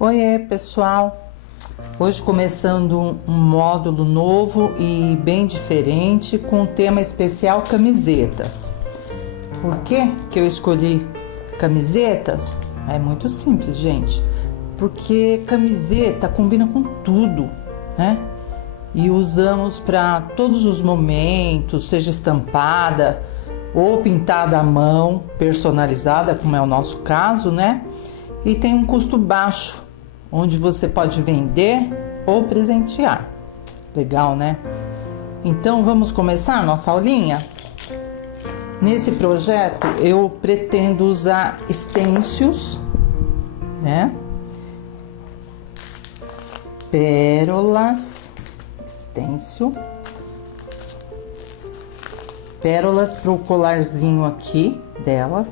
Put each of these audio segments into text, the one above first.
Oiê, pessoal! Hoje começando um módulo novo e bem diferente com o tema especial camisetas. Por que eu escolhi camisetas? É muito simples, gente. Porque camiseta combina com tudo, né? E usamos para todos os momentos, seja estampada ou pintada à mão, personalizada, como é o nosso caso, né? E tem um custo baixo, onde você pode vender ou presentear. Legal, né? Então vamos começar a nossa aulinha? Nesse projeto eu pretendo usar stencils, né? Pérolas, stencil. Pérolas para o colarzinho aqui dela.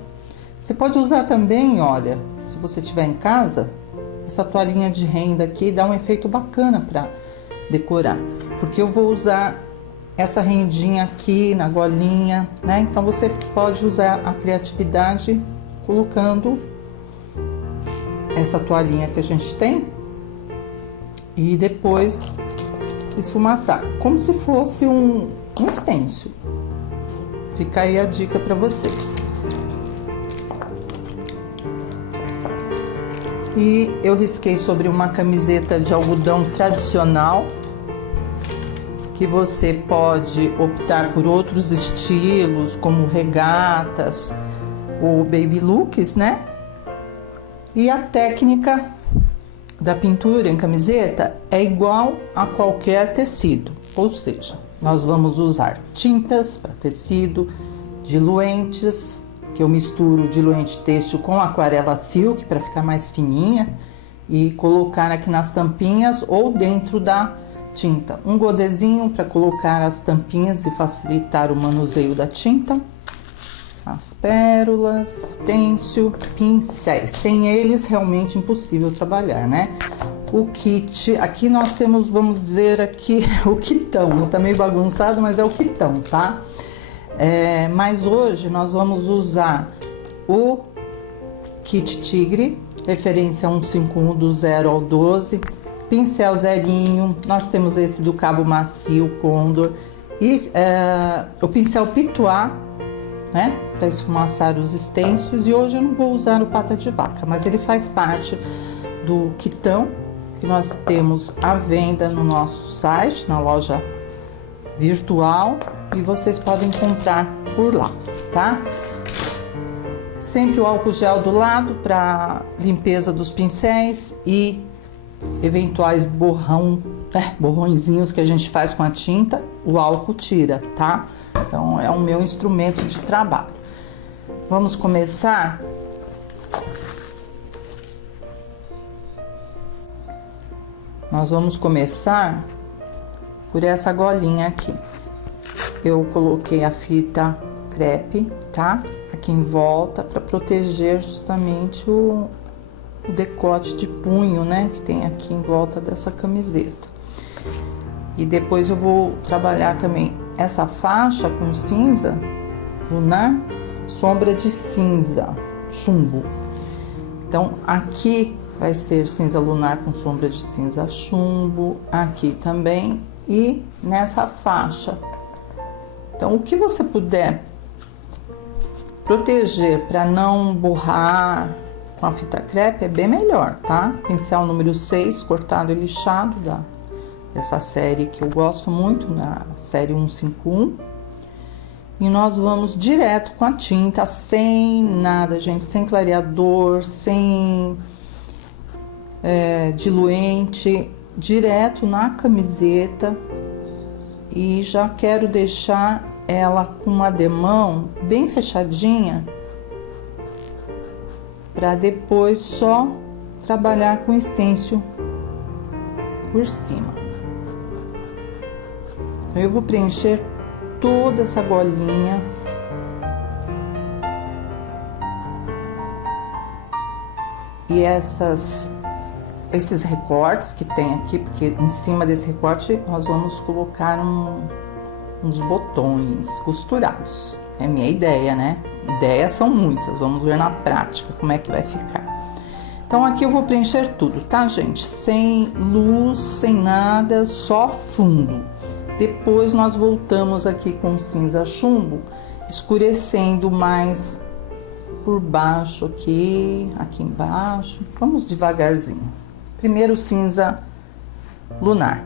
Você pode usar também, olha, se você tiver em casa, essa toalhinha de renda aqui dá um efeito bacana para decorar. Porque eu vou usar essa rendinha aqui na golinha, né? Então você pode usar a criatividade colocando essa toalhinha que a gente tem e depois esfumaçar, como se fosse um stencil. Fica aí a dica para vocês. E eu risquei sobre uma camiseta de algodão tradicional, que você pode optar por outros estilos, como regatas ou baby looks, né? E a técnica da pintura em camiseta é igual a qualquer tecido, ou seja, nós vamos usar tintas para tecido, diluentes, que eu misturo diluente têxtil com aquarela silk para ficar mais fininha e colocar aqui nas tampinhas ou dentro da tinta. Um godezinho para colocar as tampinhas e facilitar o manuseio da tinta. As pérolas, stencil, pincéis. Sem eles, realmente impossível trabalhar, né? O kit, aqui nós temos, vamos dizer aqui, o kitão. Tá meio bagunçado, mas é o kitão, tá? Mas hoje nós vamos usar o kit tigre, referência 151 do 0 ao 12, pincel zerinho, nós temos esse do cabo macio Condor e o pincel pituá, né, para esfumaçar os stencils. E hoje eu não vou usar o pata de vaca, mas ele faz parte do kitão que nós temos à venda no nosso site, na loja virtual, e vocês podem comprar por lá, tá? Sempre o álcool gel do lado para limpeza dos pincéis e eventuais borrõezinhos que a gente faz com a tinta, o álcool tira, tá? Então é o meu instrumento de trabalho. Vamos começar? Nós vamos começar por essa golinha aqui. Eu coloquei a fita crepe, tá? Aqui em volta para proteger justamente o decote de punho, né? Que tem aqui em volta dessa camiseta. E depois eu vou trabalhar também essa faixa com cinza lunar, sombra de cinza, chumbo. Então aqui vai ser cinza lunar com sombra de cinza chumbo, aqui também e nessa faixa. Então, o que você puder proteger para não borrar com a fita crepe é bem melhor, tá? Pincel número 6, cortado e lixado dessa série que eu gosto muito, na série 151. E nós vamos direto com a tinta, sem nada, gente, sem clareador, sem diluente, direto na camiseta. E já quero deixar ela com uma demão bem fechadinha para depois só trabalhar com stencil por cima. Então, eu vou preencher toda essa golinha e esses recortes que tem aqui, porque em cima desse recorte nós vamos colocar uns botões costurados. É a minha ideia, né? Ideias são muitas, vamos ver na prática como é que vai ficar. Então aqui eu vou preencher tudo, tá, gente? Sem luz, sem nada, só fundo. Depois nós voltamos aqui com cinza chumbo, escurecendo mais por baixo aqui embaixo. Vamos devagarzinho. Primeiro cinza lunar.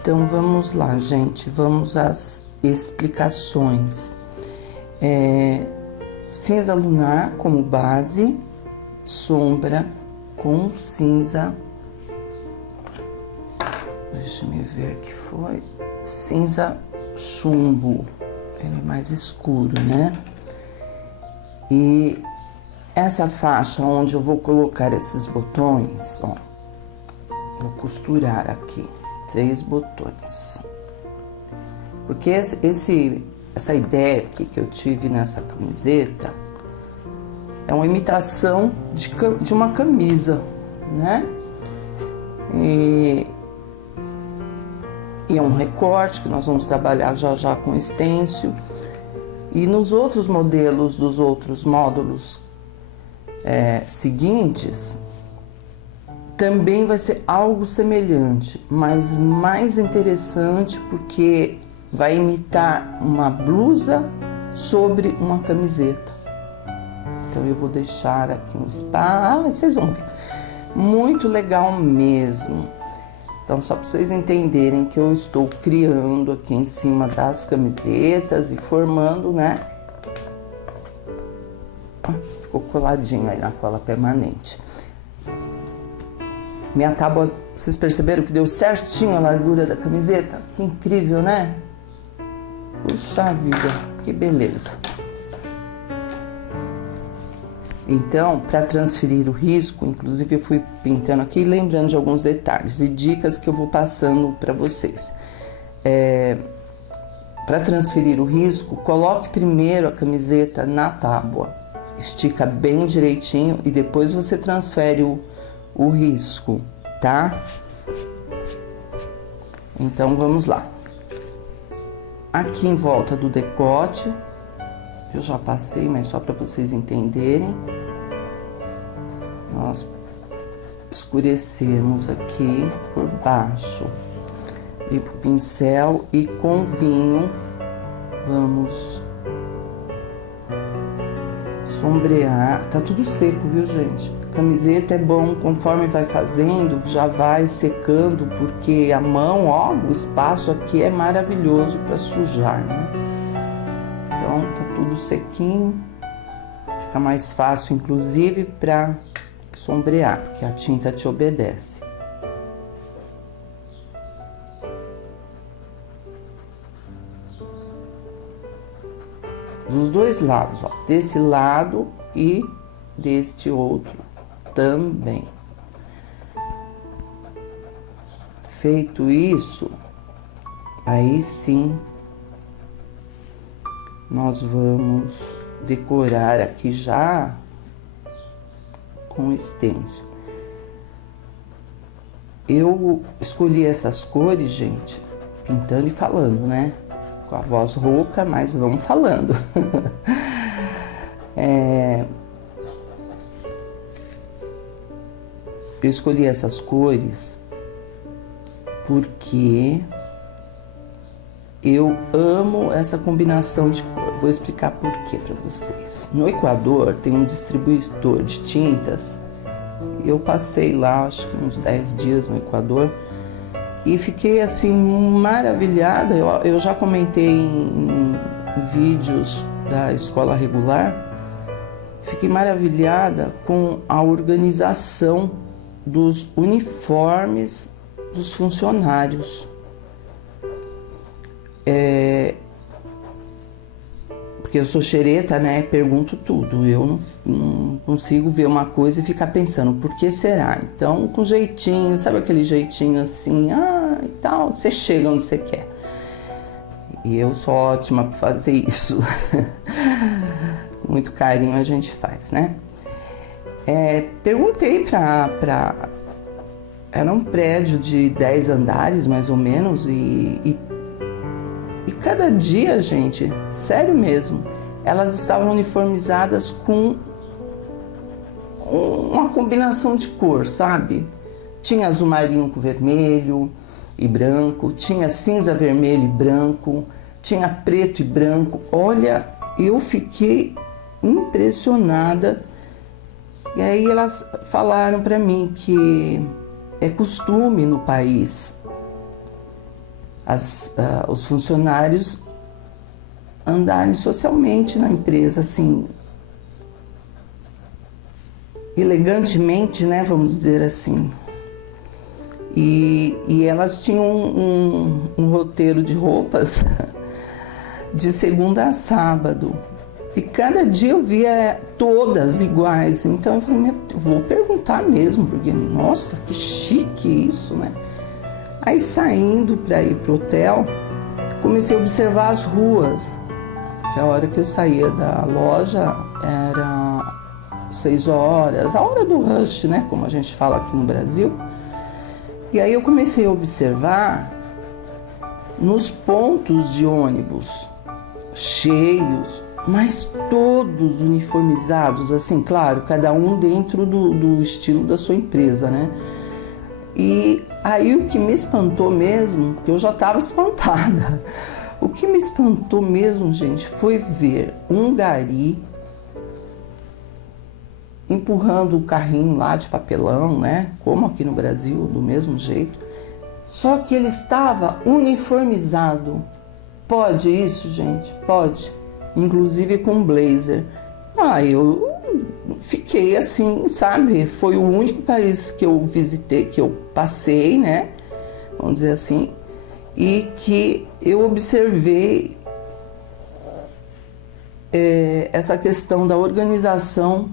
Então vamos lá, gente, vamos às explicações. Cinza lunar como base, sombra com cinza, deixa eu ver que foi, cinza chumbo, ele é mais escuro, né? E essa faixa onde eu vou colocar esses botões, ó, vou costurar aqui 3 botões, porque essa ideia aqui que eu tive nessa camiseta é uma imitação de uma camisa, né? E é um recorte que nós vamos trabalhar já com stencil. E nos outros modelos dos outros módulos seguintes, também vai ser algo semelhante, mas mais interessante porque vai imitar uma blusa sobre uma camiseta. Então eu vou deixar aqui um espaço, vocês vão ver. Muito legal mesmo. Então só para vocês entenderem que eu estou criando aqui em cima das camisetas e formando, né? Ficou coladinho aí na cola permanente. Minha tábua, vocês perceberam que deu certinho a largura da camiseta? Que incrível, né? Puxa vida, que beleza. Então, para transferir o risco, inclusive eu fui pintando aqui, lembrando de alguns detalhes e dicas que eu vou passando para vocês. Para transferir o risco, coloque primeiro a camiseta na tábua, estica bem direitinho e depois você transfere o risco, tá? Então, vamos lá. Aqui em volta do decote, eu já passei, mas só para vocês entenderem, nós escurecemos aqui por baixo. Limpo o pincel e com vinho vamos sombrear. Tá tudo seco, viu, gente? Camiseta é bom, conforme vai fazendo, já vai secando, porque a mão, ó, o espaço aqui é maravilhoso para sujar, né? Então, tá tudo sequinho, fica mais fácil, inclusive, para sombrear, porque a tinta te obedece. Dos dois lados, ó, desse lado e deste outro também. Feito isso, aí sim nós vamos decorar aqui já com stencil. Eu escolhi essas cores, gente, pintando e falando, né? Com a voz rouca, mas vamos falando. Eu escolhi essas cores porque eu amo essa combinação de cor. Vou explicar por quê para vocês. No Equador tem um distribuidor de tintas. Eu passei lá, acho que uns 10 dias no Equador e fiquei assim maravilhada. Eu já comentei em vídeos da escola regular. Fiquei maravilhada com a organização dos uniformes dos funcionários. Porque eu sou xereta, né? Pergunto tudo. Eu não consigo ver uma coisa e ficar pensando, por que será? Então, com jeitinho, sabe aquele jeitinho assim, e tal, você chega onde você quer. E eu sou ótima para fazer isso. Com muito carinho a gente faz, né? Perguntei era um prédio de 10 andares, mais ou menos, e cada dia, gente, sério mesmo, elas estavam uniformizadas com uma combinação de cor, sabe? Tinha azul marinho com vermelho e branco, tinha cinza, vermelho e branco, tinha preto e branco. Olha, eu fiquei impressionada. E aí elas falaram para mim que é costume no país os funcionários andarem socialmente na empresa, assim, elegantemente, né, vamos dizer assim. E elas tinham um roteiro de roupas de segunda a sábado. E cada dia eu via todas iguais. Então eu falei, vou perguntar mesmo, porque, nossa, que chique isso, né? Aí saindo para ir pro hotel, comecei a observar as ruas. Que a hora que eu saía da loja era 6 horas, a hora do rush, né? Como a gente fala aqui no Brasil. E aí eu comecei a observar nos pontos de ônibus cheios, mas todos uniformizados, assim, claro, cada um dentro do estilo da sua empresa, né? E aí o que me espantou mesmo, porque eu já estava espantada, o que me espantou mesmo, gente, foi ver um gari empurrando o carrinho lá de papelão, né? Como aqui no Brasil, do mesmo jeito. Só que ele estava uniformizado. Pode isso, gente? Pode. Inclusive com blazer. Eu fiquei assim, sabe? Foi o único país que eu visitei, que eu passei, né? Vamos dizer assim. E que eu observei essa questão da organização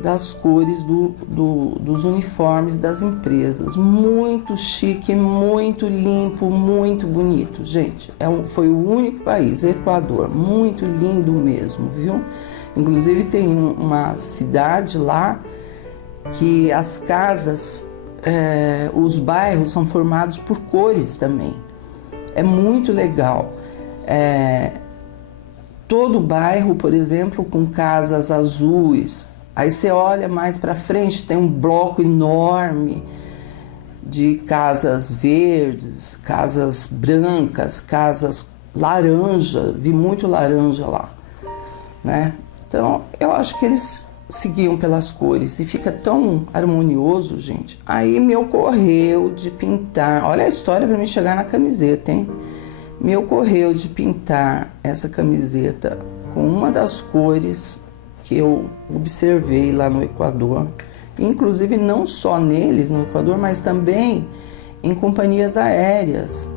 das cores dos uniformes das empresas. Muito chique, muito limpo, muito bonito. Gente, foi o único país, Equador, muito lindo mesmo, viu? Inclusive tem uma cidade lá que as casas, os bairros são formados por cores também. É muito legal. Todo bairro, por exemplo, com casas azuis. Aí você olha mais para frente, tem um bloco enorme de casas verdes, casas brancas, casas laranja, vi muito laranja lá, né? Então, eu acho que eles seguiam pelas cores e fica tão harmonioso, gente. Aí me ocorreu de pintar, olha a história para me chegar na camiseta, hein? Me ocorreu de pintar essa camiseta com uma das cores que eu observei lá no Equador, inclusive não só neles no Equador, mas também em companhias aéreas.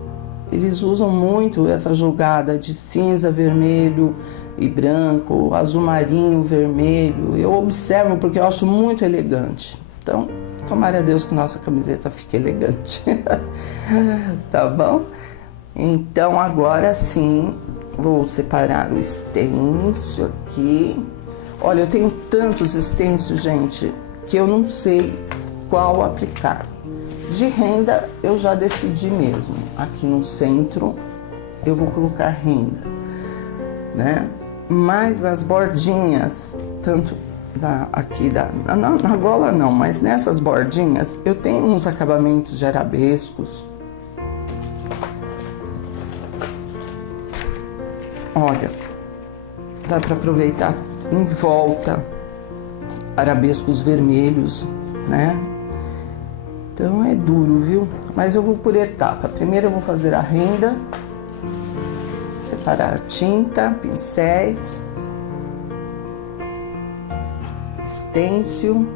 Eles usam muito essa jogada de cinza, vermelho e branco, azul marinho, vermelho. Eu observo porque eu acho muito elegante. Então, tomara a Deus que nossa camiseta fique elegante. Tá bom? Então, agora sim, vou separar o stencil aqui. Olha, eu tenho tantos stencils, gente, que eu não sei qual aplicar. De renda, eu já decidi mesmo. Aqui no centro, eu vou colocar renda, né? Mas nas bordinhas, tanto aqui na gola não, mas nessas bordinhas, eu tenho uns acabamentos de arabescos. Olha, dá para aproveitar em volta arabescos vermelhos, né? Então é duro, viu? Mas eu vou por etapa. Primeiro eu vou fazer a renda, separar tinta, pincéis, stencil.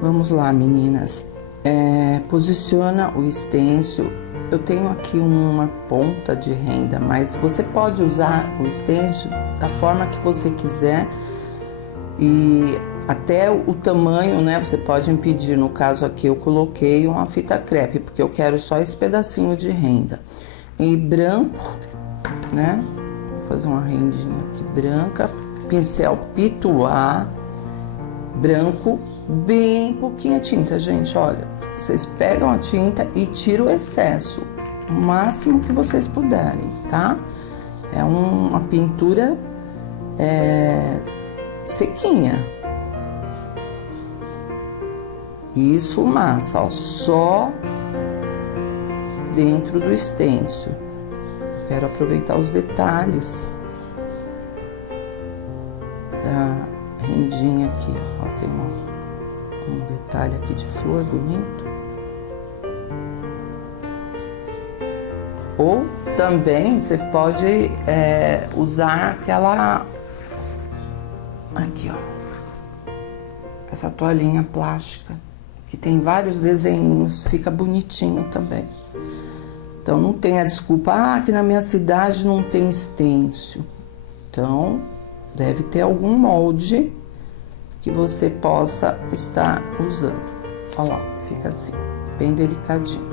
Vamos lá, meninas. Posiciona o stencil. Eu tenho aqui uma ponta de renda, mas você pode usar o stencil da forma que você quiser e até o tamanho, né? Você pode impedir. No caso aqui eu coloquei uma fita crepe, porque eu quero só esse pedacinho de renda. E branco, né? Vou fazer uma rendinha aqui branca, pincel pituá, branco, bem pouquinha tinta, gente. Olha, vocês pegam a tinta e tiram o excesso, o máximo que vocês puderem, tá? É uma pintura sequinha. E esfumaça, ó, só dentro do stencil. Quero aproveitar os detalhes da rendinha aqui, ó, tem um detalhe aqui de flor bonito. Ou também você pode usar aquela aqui, ó, essa toalhinha plástica que tem vários desenhos, fica bonitinho também. Então não tem a desculpa, aqui na minha cidade não tem stencil. Então deve ter algum molde que você possa estar usando. Olha lá, fica assim, bem delicadinho.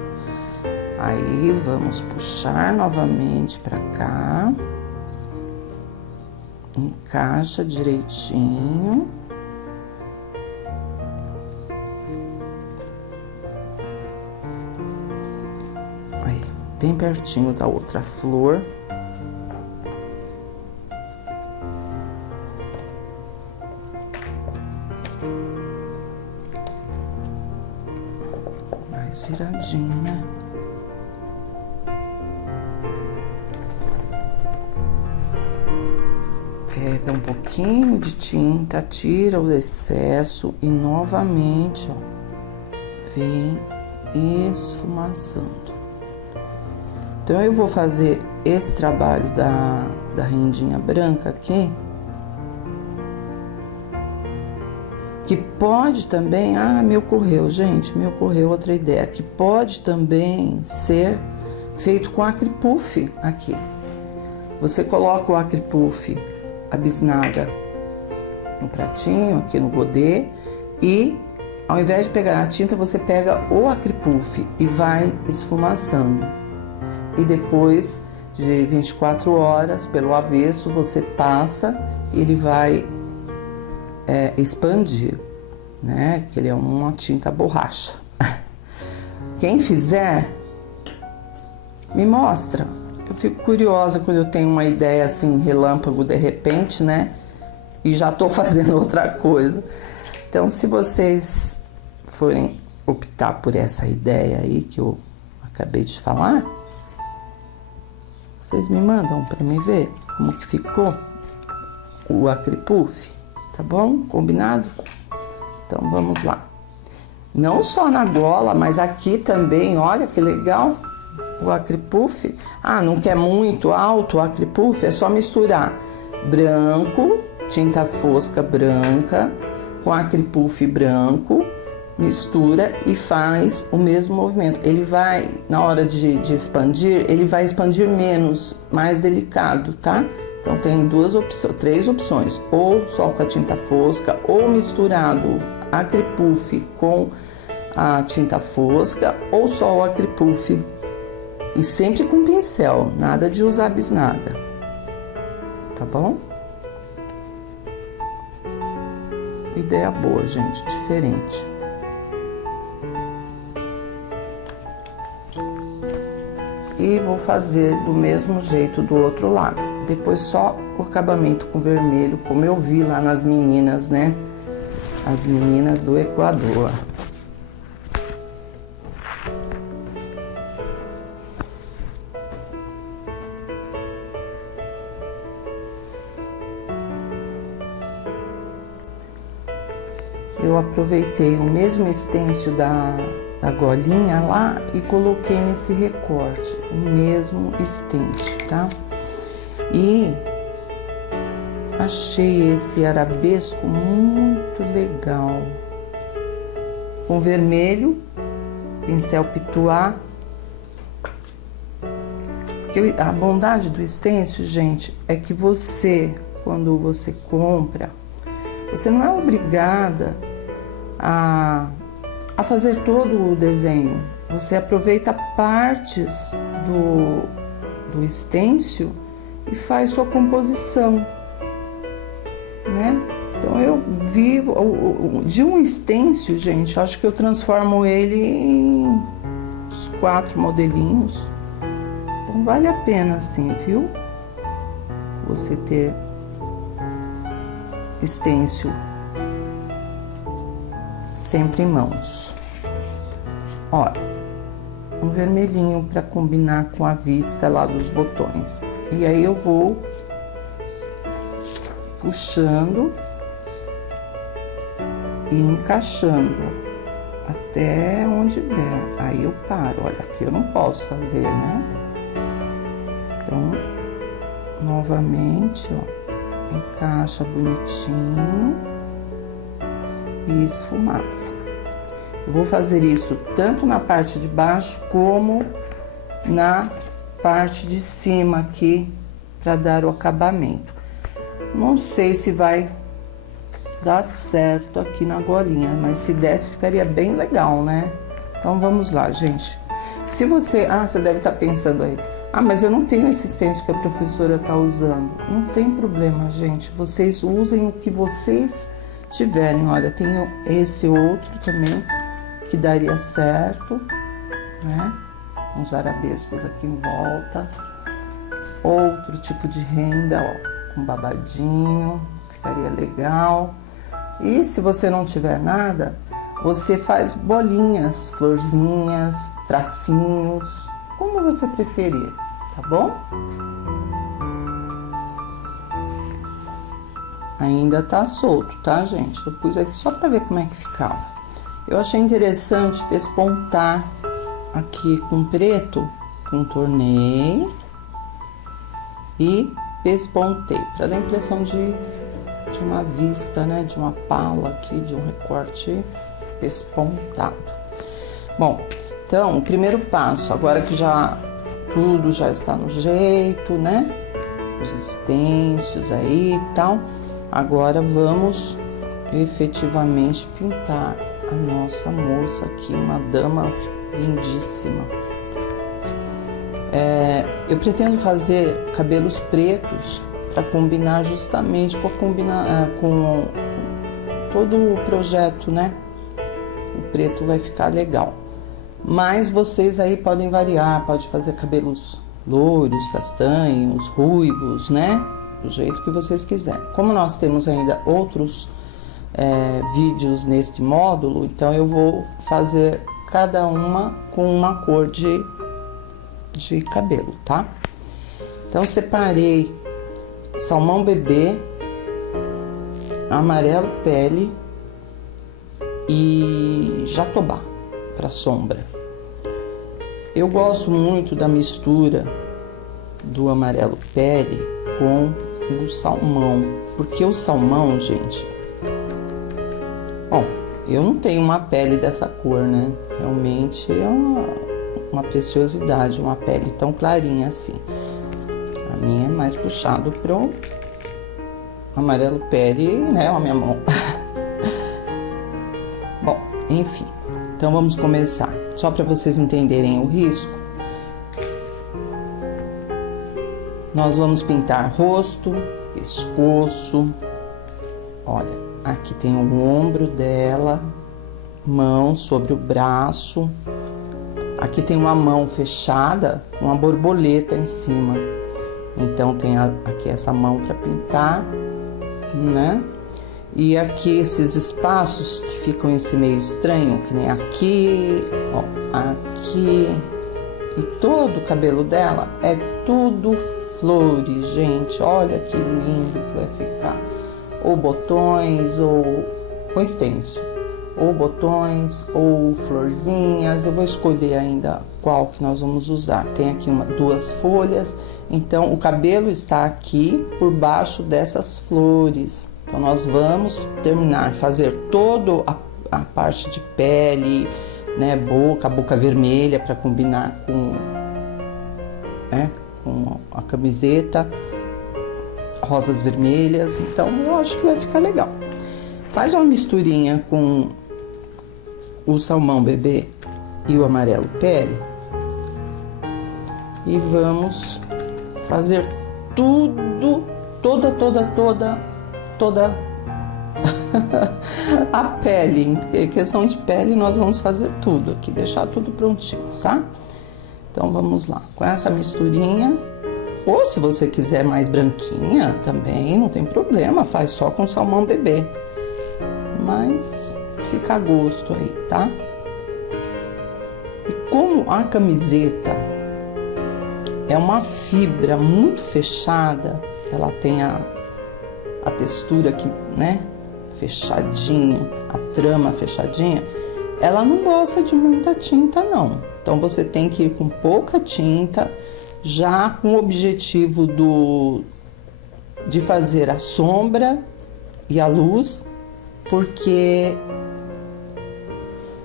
Aí vamos puxar novamente para cá, encaixa direitinho. Aí, bem pertinho da outra flor. Mais viradinho, né? Pega um pouquinho de tinta, tira o excesso e novamente, ó, vem esfumaçando. Então, eu vou fazer esse trabalho da rendinha branca aqui, que pode também, me ocorreu, gente, me ocorreu outra ideia, que pode também ser feito com acripuff aqui. Você coloca o acripuff, a bisnaga no pratinho, aqui no godê, e ao invés de pegar a tinta, você pega o acripuff e vai esfumaçando. E depois de 24 horas, pelo avesso, você passa e ele vai expandir, né? Que ele é uma tinta borracha. Quem fizer, me mostra. Eu fico curiosa quando eu tenho uma ideia assim, relâmpago de repente, né? E já tô fazendo outra coisa. Então, se vocês forem optar por essa ideia aí que eu acabei de falar, vocês me mandam para me ver como que ficou o acripuff, tá bom? Combinado? Então, vamos lá. Não só na gola, mas aqui também, olha que legal. O acripuff, não quer muito alto o acripuff, é só misturar branco, tinta fosca branca com acripuff branco, mistura e faz o mesmo movimento. Ele vai, na hora de expandir, ele vai expandir menos, mais delicado, tá? Então tem três opções, ou só com a tinta fosca, ou misturado acripuff com a tinta fosca, ou só o acripuff. E sempre com pincel, nada de usar bisnaga, tá bom? Ideia boa, gente, diferente. E vou fazer do mesmo jeito do outro lado. Depois só o acabamento com vermelho, como eu vi lá nas meninas, né? As meninas do Equador. Eu aproveitei o mesmo stencil da golinha lá e coloquei nesse recorte, o mesmo stencil, tá? E achei esse arabesco muito legal. Com vermelho, pincel pituá. Porque a bondade do stencil, gente, é que você, quando você compra, você não é obrigada a fazer todo o desenho. Você aproveita partes do stencil e faz sua composição, né? Então eu vivo de um stencil, gente, acho que eu transformo ele em uns 4 modelinhos. Então vale a pena, assim, viu? Você ter stencil sempre em mãos. Olha, um vermelhinho para combinar com a vista lá dos botões. E aí eu vou puxando e encaixando até onde der. Aí eu paro. Olha, aqui eu não posso fazer, né? Então, novamente, ó, encaixa bonitinho e esfumaça. Eu vou fazer isso tanto na parte de baixo como na parte de cima aqui, para dar o acabamento. Não sei se vai dar certo aqui na golinha, mas se desse ficaria bem legal, né? Então vamos lá, gente. Se você... você deve estar pensando aí, mas eu não tenho esse stencil que a professora tá usando. Não tem problema, gente. Vocês usem o que vocês tiverem. Olha, tem esse outro também que daria certo, né? Uns arabescos aqui em volta. Outro tipo de renda, ó, com babadinho, ficaria legal. E se você não tiver nada, você faz bolinhas, florzinhas, tracinhos, como você preferir, tá bom? Ainda tá solto, tá, gente? Eu pus aqui só pra ver como é que ficava. Eu achei interessante pespontar aqui com preto, contornei e pespontei, para dar a impressão de uma vista, né? De uma pala aqui, de um recorte pespontado. Bom, então, o primeiro passo, agora que tudo já está no jeito, né? Os stencils aí e tal, agora vamos efetivamente pintar a nossa moça aqui, uma dama lindíssima. Eu pretendo fazer cabelos pretos para combinar justamente com todo o projeto, né? O preto vai ficar legal. Mas vocês aí podem variar, pode fazer cabelos loiros, castanhos, ruivos, né? Do jeito que vocês quiserem. Como nós temos ainda outros vídeos neste módulo, então eu vou fazer cada uma com uma cor de cabelo, tá? Então separei salmão bebê, amarelo pele e jatobá para sombra. Eu gosto muito da mistura do amarelo pele com o salmão, porque o salmão, gente, bom, eu não tenho uma pele dessa cor, né? Realmente é uma preciosidade, uma pele tão clarinha assim. A minha é mais puxado pro amarelo pele, né? A minha mão. Bom, enfim. Então vamos começar. Só para vocês entenderem o risco. Nós vamos pintar rosto, pescoço. Olha, aqui tem o ombro dela, mão sobre o braço. Aqui tem uma mão fechada, uma borboleta em cima. Então tem aqui essa mão para pintar, né? E aqui esses espaços que ficam esse meio estranho, que nem aqui, ó, aqui. E todo o cabelo dela é tudo flores, gente. Olha que lindo que vai ficar. Ou botões, ou com stencil. Ou botões, ou florzinhas. Eu vou escolher ainda qual que nós vamos usar. Tem aqui duas folhas. Então, o cabelo está aqui por baixo dessas flores. Então, nós vamos fazer toda a parte de pele, né, a boca vermelha para combinar com a camiseta, rosas vermelhas. Então, eu acho que vai ficar legal. Faz uma misturinha com o salmão bebê e o amarelo pele e vamos fazer toda a pele. Em questão de pele, nós vamos fazer tudo aqui, deixar tudo prontinho, tá? Então vamos lá, com essa misturinha Ou se você quiser mais branquinha, também não tem problema, faz só com salmão bebê. Mas fica a gosto aí, tá? E como a camiseta é uma fibra muito fechada, ela tem a textura aqui, né, fechadinha, a trama fechadinha, ela não gosta de muita tinta não. Então você tem que ir com pouca tinta, já com o objetivo de fazer a sombra e a luz, porque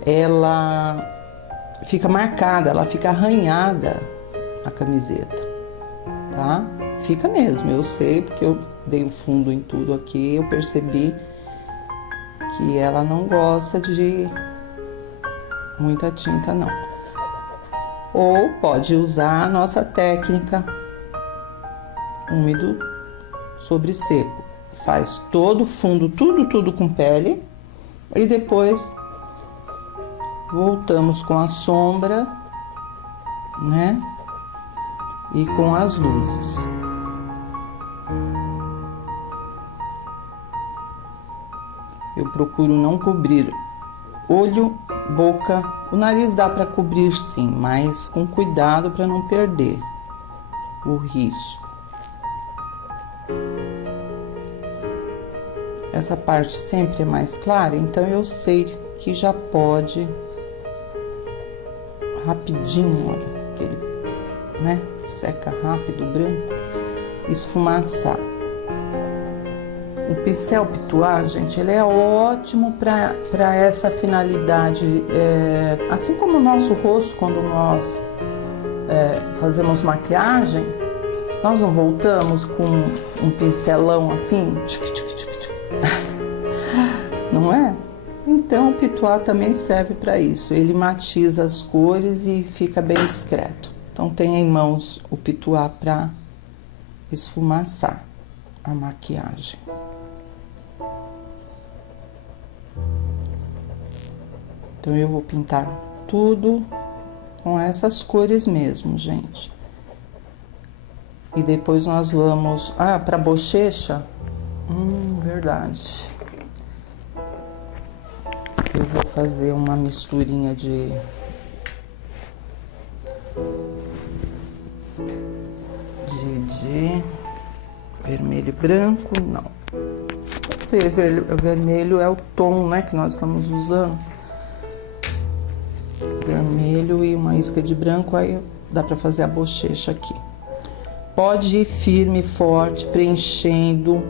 ela fica marcada, ela fica arranhada, a camiseta, tá? Fica mesmo, eu sei, porque eu dei o fundo em tudo aqui, eu percebi que ela não gosta de muita tinta não. Ou pode usar a nossa técnica úmido sobre seco. Faz todo o fundo, tudo com pele, e depois voltamos com a sombra, né? E com as luzes. Eu procuro não cobrir olho, boca, o nariz dá para cobrir sim, mas com cuidado para não perder o risco. Essa parte sempre é mais clara, então eu sei que já pode rapidinho, olha, aquele, né, seca rápido, branco, esfumaçar. O pincel Pituá, gente, ele é ótimo para essa finalidade, assim como o nosso rosto, quando nós fazemos maquiagem, nós não voltamos com um pincelão assim, não é? Então o Pituá também serve para isso, ele matiza as cores e fica bem discreto. Então tenha em mãos o Pituá para esfumaçar a maquiagem. Então eu vou pintar tudo com essas cores mesmo, gente. E depois nós vamos... Ah, para bochecha? Verdade. Eu vou fazer uma misturinha de vermelho e branco, não. Pode ser vermelho, é o tom, né, que nós estamos usando. Vermelho e uma isca de branco, aí dá para fazer a bochecha aqui. Pode ir firme e forte, preenchendo,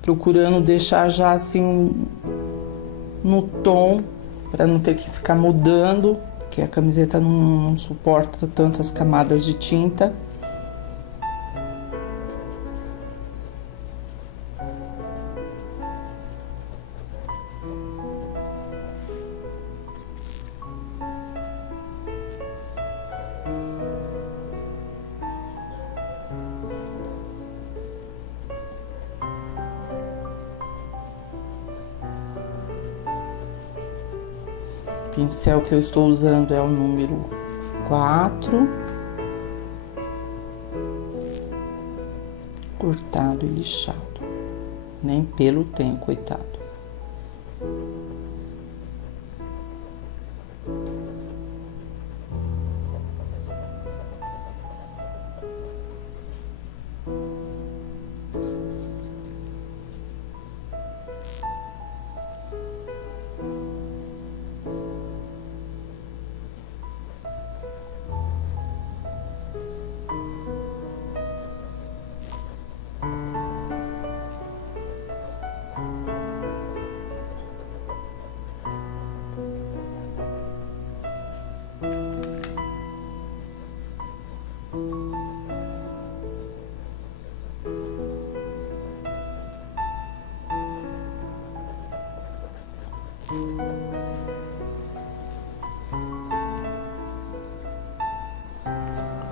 procurando deixar já assim no tom, para não ter que ficar mudando, porque a camiseta não suporta tantas camadas de tinta. O pincel que eu estou usando é o número 4, cortado e lixado, nem pelo tem, coitado.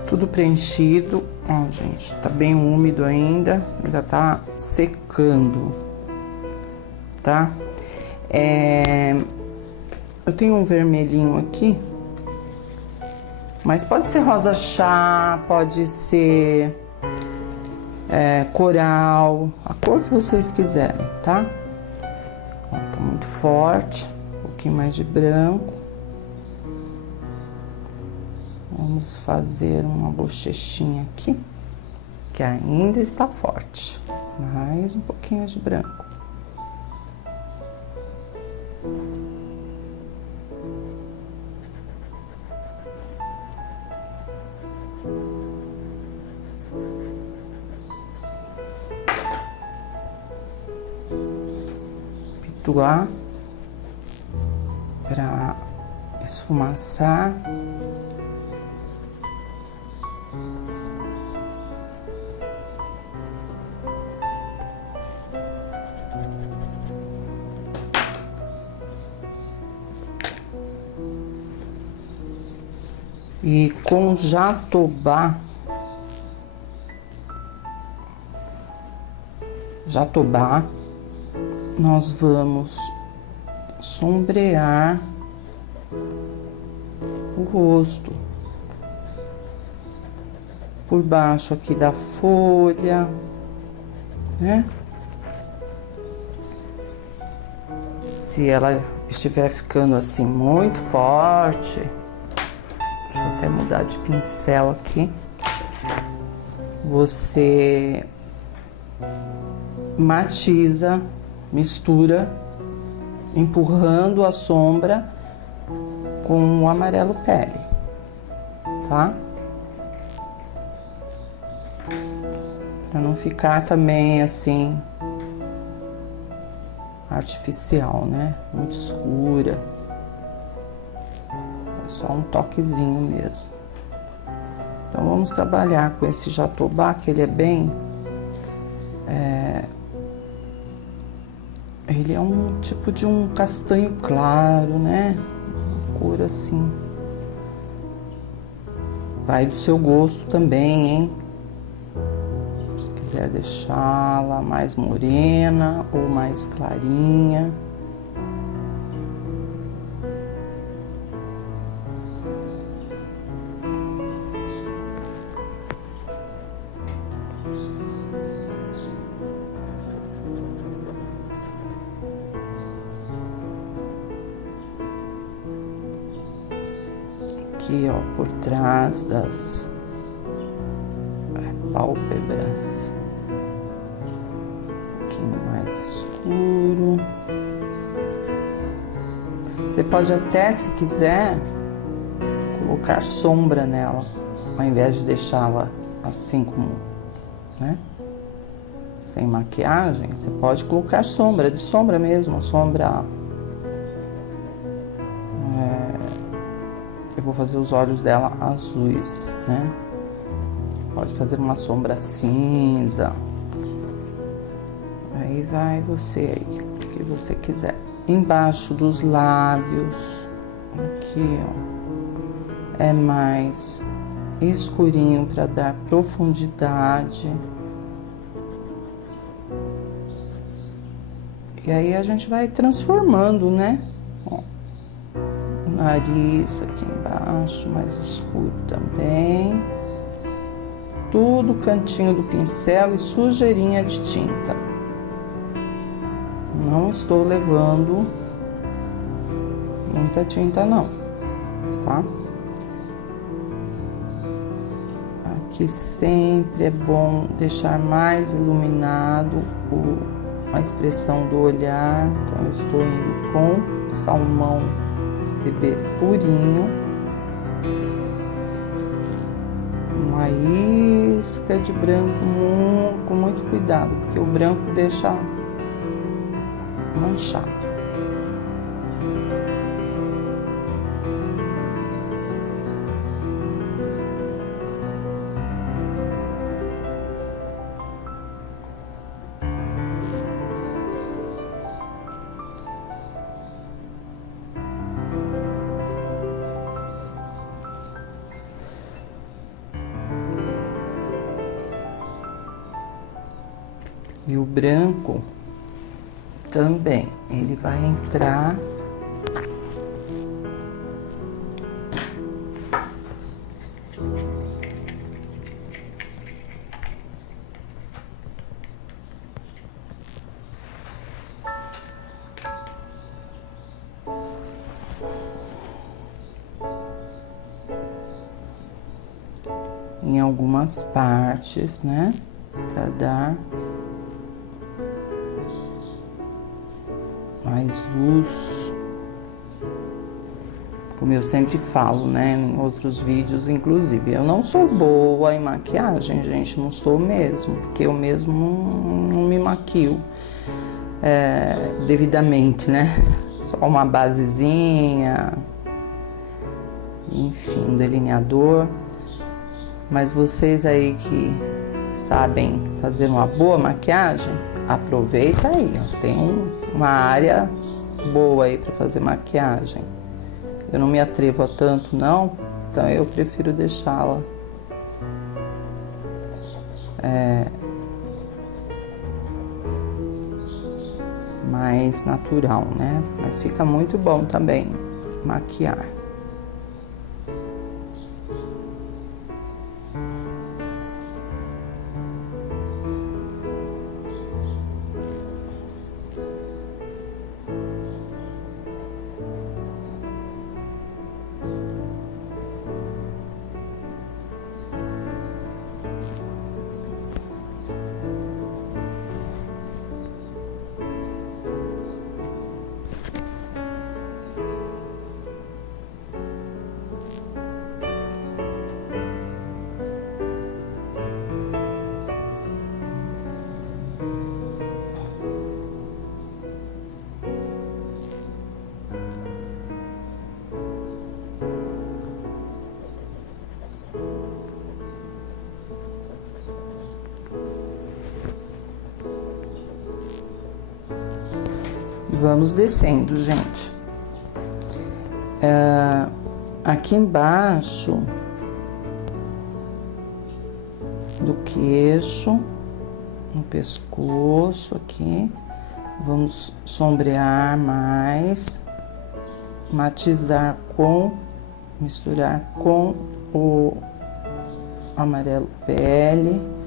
Tudo preenchido, ó, gente, tá bem úmido ainda tá secando, tá? Eu tenho um vermelhinho aqui, Mas pode ser rosa chá, pode ser coral, a cor que vocês quiserem, tá? Ó, tá muito forte, um pouquinho mais de branco. Vamos fazer uma bochechinha aqui, que ainda está forte. Mais um pouquinho de branco. Pituar para esfumaçar. E com jatobá, nós vamos sombrear o rosto por baixo aqui da folha, né? Se ela estiver ficando assim muito forte, deixa eu até mudar de pincel aqui. Você matiza, mistura, empurrando a sombra com o amarelo pele, tá? Pra não ficar também assim artificial, né? Muito escura. Só um toquezinho mesmo. Então vamos trabalhar com esse jatobá, que ele é bem... ele é um tipo de um castanho claro, né? Uma cor assim. Vai do seu gosto também, hein? Se quiser deixá-la mais morena ou mais clarinha. Aqui, ó, por trás das pálpebras, um pouquinho mais escuro. Você pode até, se quiser, colocar sombra nela, ao invés de deixá-la assim como, né? Sem maquiagem, você pode colocar sombra, de sombra mesmo, a sombra... Eu vou fazer os olhos dela azuis, né? Pode fazer uma sombra cinza. Aí vai você aí, o que você quiser. Embaixo dos lábios, aqui, ó, é mais escurinho para dar profundidade. E aí a gente vai transformando, né? Ó. Nariz aqui embaixo, mais escuro também. Tudo cantinho do pincel e sujeirinha de tinta. Não estou levando muita tinta não, tá? Aqui sempre é bom deixar mais iluminado a expressão do olhar. Então eu estou indo com salmão bebê purinho, uma isca de branco com muito cuidado, porque o branco deixa manchado. E o branco também, ele vai entrar algumas partes, né? Para dar mais luz. Como eu sempre falo, né? Em outros vídeos, inclusive. Eu não sou boa em maquiagem, gente. Não sou mesmo. Porque eu mesmo não me maquio devidamente, né? Só uma basezinha. Enfim, um delineador. Mas vocês aí que sabem fazer uma boa maquiagem, aproveita aí, ó. Tem uma área boa aí para fazer maquiagem. Eu não me atrevo a tanto não, então eu prefiro deixá-la mais natural, né? Mas fica muito bom também maquiar. Vamos descendo, gente. Aqui embaixo do queixo, no pescoço aqui, vamos sombrear mais, matizar misturar com o amarelo pele.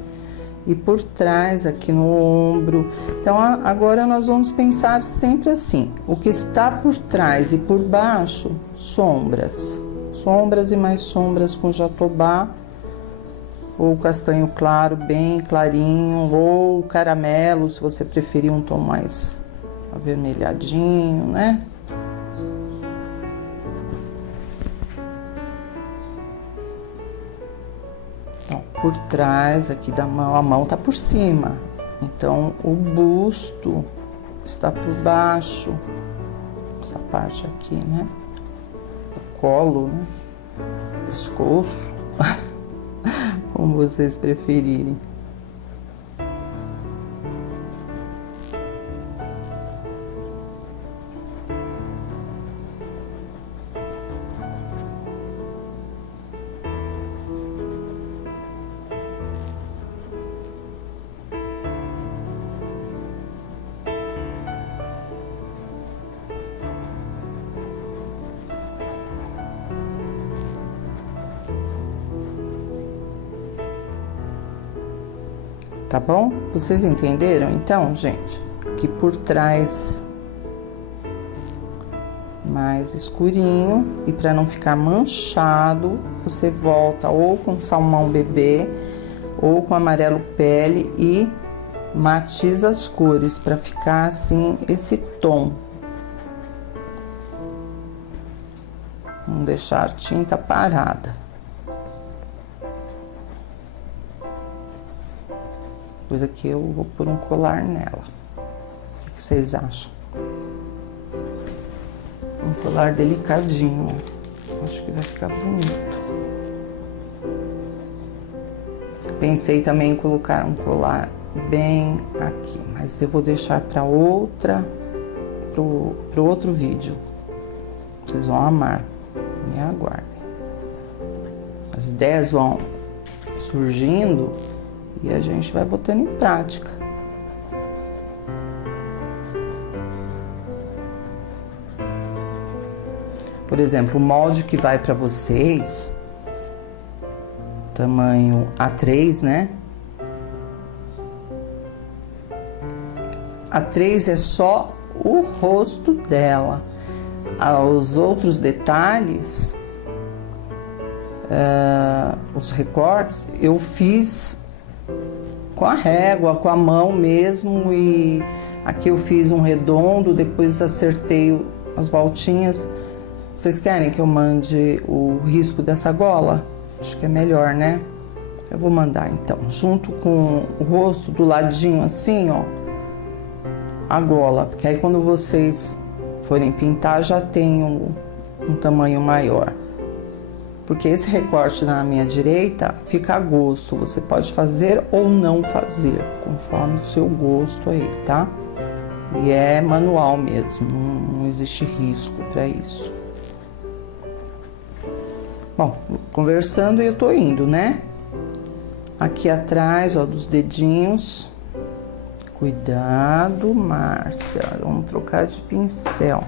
E por trás, aqui no ombro. Então, agora nós vamos pensar sempre assim. O que está por trás e por baixo, sombras. Sombras e mais sombras com jatobá. Ou castanho claro, bem clarinho. Ou caramelo, se você preferir um tom mais avermelhadinho, né? Por trás aqui da mão, a mão tá por cima, então o busto está por baixo, essa parte aqui, né? O colo, né? Pescoço, como vocês preferirem. Tá bom? Vocês entenderam então, gente? Que por trás mais escurinho, e para não ficar manchado, você volta ou com salmão bebê ou com amarelo pele e matiza as cores para ficar assim esse tom. Não deixar a tinta parada. Depois aqui eu vou pôr um colar nela. O que vocês acham? Um colar delicadinho. Acho que vai ficar bonito. Pensei também em colocar um colar bem aqui, mas eu vou deixar para pro outro vídeo. Vocês vão amar. Me aguardem. As ideias vão surgindo e a gente vai botando em prática. Por exemplo, o molde que vai para vocês, tamanho A3, né? A3 é só o rosto dela. Os outros detalhes os recortes, eu fiz com a régua, com a mão mesmo, e aqui eu fiz um redondo, depois acertei as voltinhas. Vocês querem que eu mande o risco dessa gola? Acho que é melhor, né? Eu vou mandar então, junto com o rosto do ladinho assim, ó, a gola, porque aí quando vocês forem pintar já tem um tamanho maior. Porque esse recorte na minha direita fica a gosto, você pode fazer ou não fazer, conforme o seu gosto aí, tá? E é manual mesmo, não existe risco para isso. Bom, conversando e eu tô indo, né? Aqui atrás, ó, dos dedinhos. Cuidado, Márcia. Vamos trocar de pincel.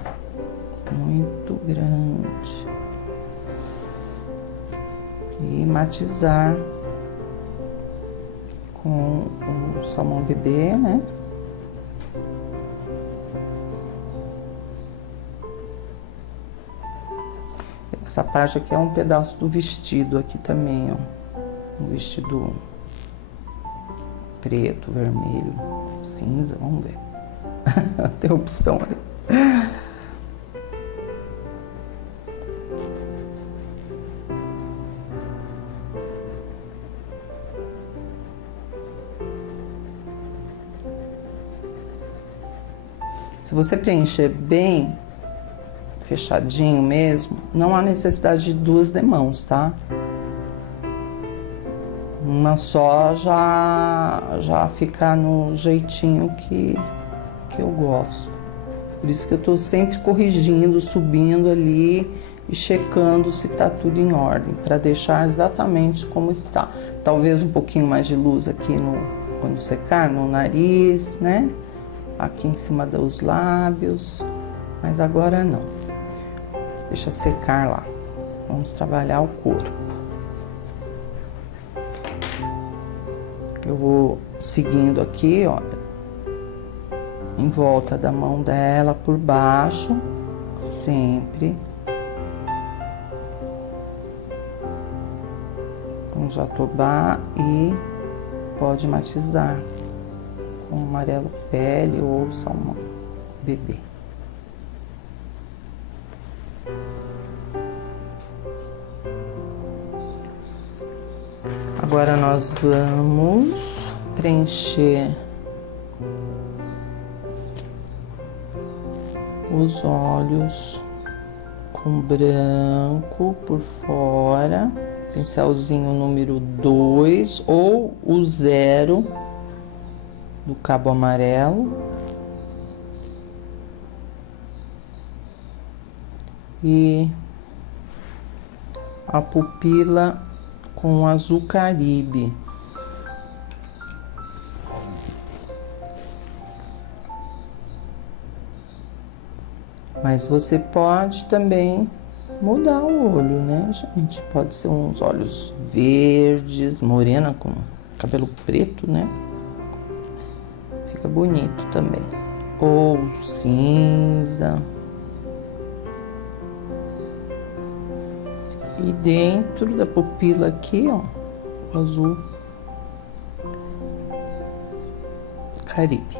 Muito grande. E matizar com o salmão bebê, né? Essa parte aqui é um pedaço do vestido aqui também, ó. Um vestido preto, vermelho, cinza, vamos ver. Tem opção ali. Se você preencher bem fechadinho mesmo, não há necessidade de duas demãos, tá? Uma só já fica no jeitinho que eu gosto. Por isso que eu tô sempre corrigindo, subindo ali e checando se tá tudo em ordem, para deixar exatamente como está. Talvez um pouquinho mais de luz aqui quando secar, no nariz, né? Aqui em cima dos lábios, mas agora não. Deixa secar lá. Vamos trabalhar o corpo. Eu vou seguindo aqui, olha, em volta da mão dela, por baixo, sempre. Com jatobá e pode matizar com amarelo pele ou salmão bebê. Agora nós vamos preencher os olhos com branco por fora, pincelzinho número 2 ou o 0 do cabo amarelo. E a pupila com azul Caribe. Mas você pode também mudar o olho, né, gente? Pode ser uns olhos verdes, morena com cabelo preto, né? Fica bonito também. Ou cinza. E dentro da pupila aqui, ó, o azul Caribe.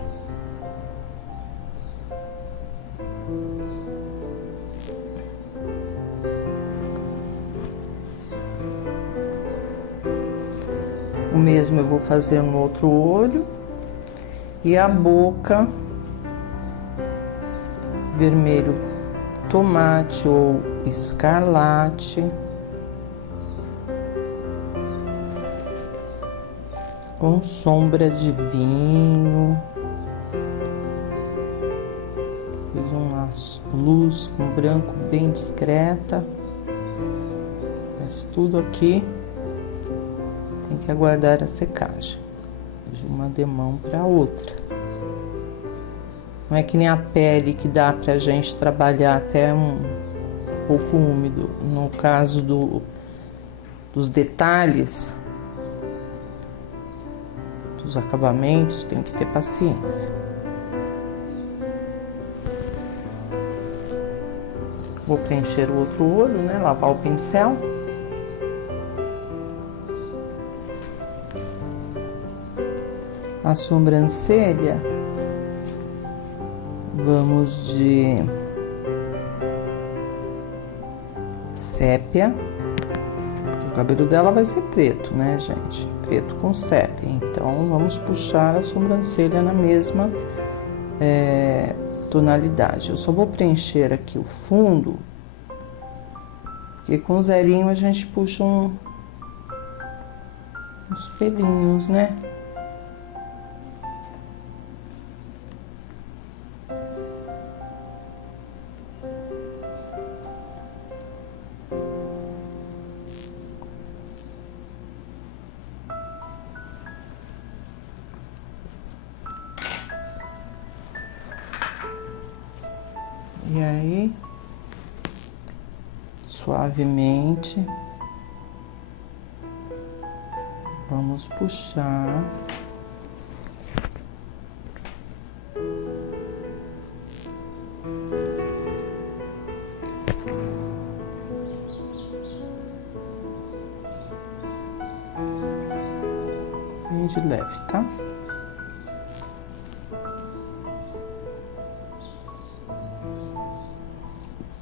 O mesmo eu vou fazer no outro olho. E a boca, vermelho tomate ou escarlate. Com sombra de vinho. Fiz uma luz com branco bem discreta. Mas tudo aqui tem que aguardar a secagem de uma demão para outra. Não é que nem a pele que dá pra gente trabalhar até um pouco úmido. No caso dos detalhes, dos acabamentos, tem que ter paciência. Vou preencher o outro olho, né? Lavar o pincel. A sobrancelha, vamos de sépia, porque o cabelo dela vai ser preto, né, gente? Preto com sépia. Então, vamos puxar a sobrancelha na mesma tonalidade. Eu só vou preencher aqui o fundo, porque com o zerinho a gente puxa uns pelinhos, né? E aí, suavemente, vamos puxar. Bem de leve, tá?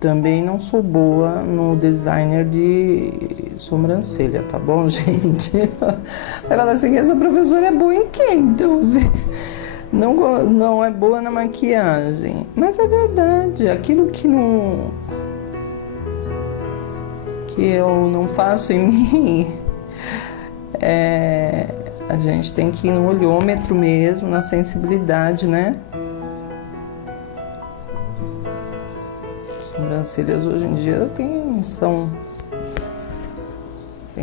Também não sou boa no designer de sobrancelha, tá bom, gente? Vai falar assim, essa professora é boa em quê? Então, não é boa na maquiagem. Mas é verdade, aquilo que eu não faço em mim, a gente tem que ir no olhômetro mesmo, na sensibilidade, né? Sobrancelhas hoje em dia tem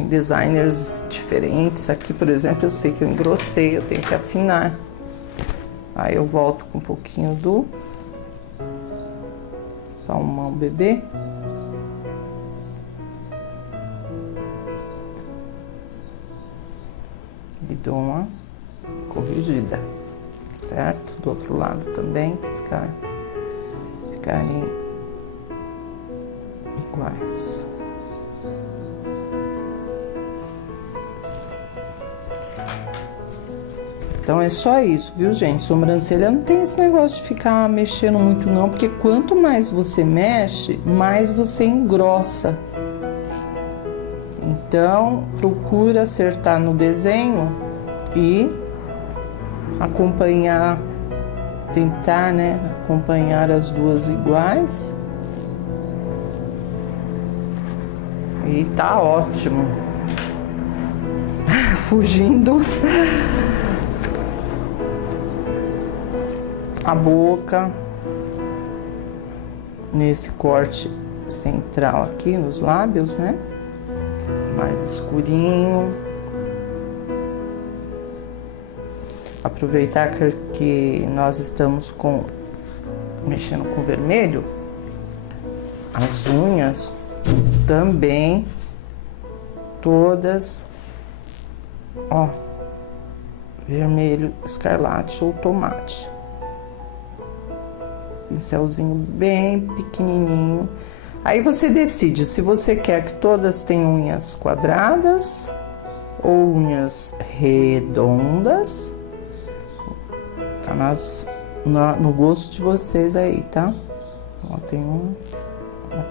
designers diferentes. Aqui, por exemplo, eu sei que eu engrossei, eu tenho que afinar. Aí eu volto com um pouquinho do salmão bebê. E dou uma corrigida, certo? Do outro lado também, para ficarem iguais. Então é só isso, viu, gente? Sobrancelha não tem esse negócio de ficar mexendo muito não, porque quanto mais você mexe, mais você engrossa. Então, procura acertar no desenho e acompanhar, tentar, né, acompanhar as duas iguais. E tá ótimo. Fugindo. A boca. Nesse corte central aqui nos lábios, né? Mais escurinho. Aproveitar que nós estamos mexendo com vermelho. As unhas também todas, ó, vermelho, escarlate ou tomate. Pincelzinho bem pequenininho. Aí você decide se você quer que todas tenham unhas quadradas ou unhas redondas. Tá no gosto de vocês aí, tá? Ó, tem uma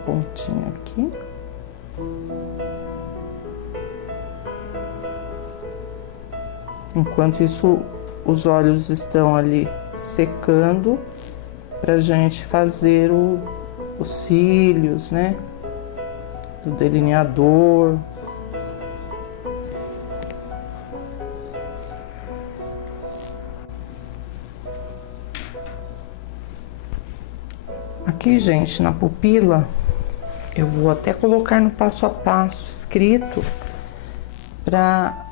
pontinha aqui. Enquanto isso, os olhos estão ali secando pra gente fazer os cílios, né? Do delineador. Aqui, gente, na pupila, eu vou até colocar no passo a passo escrito para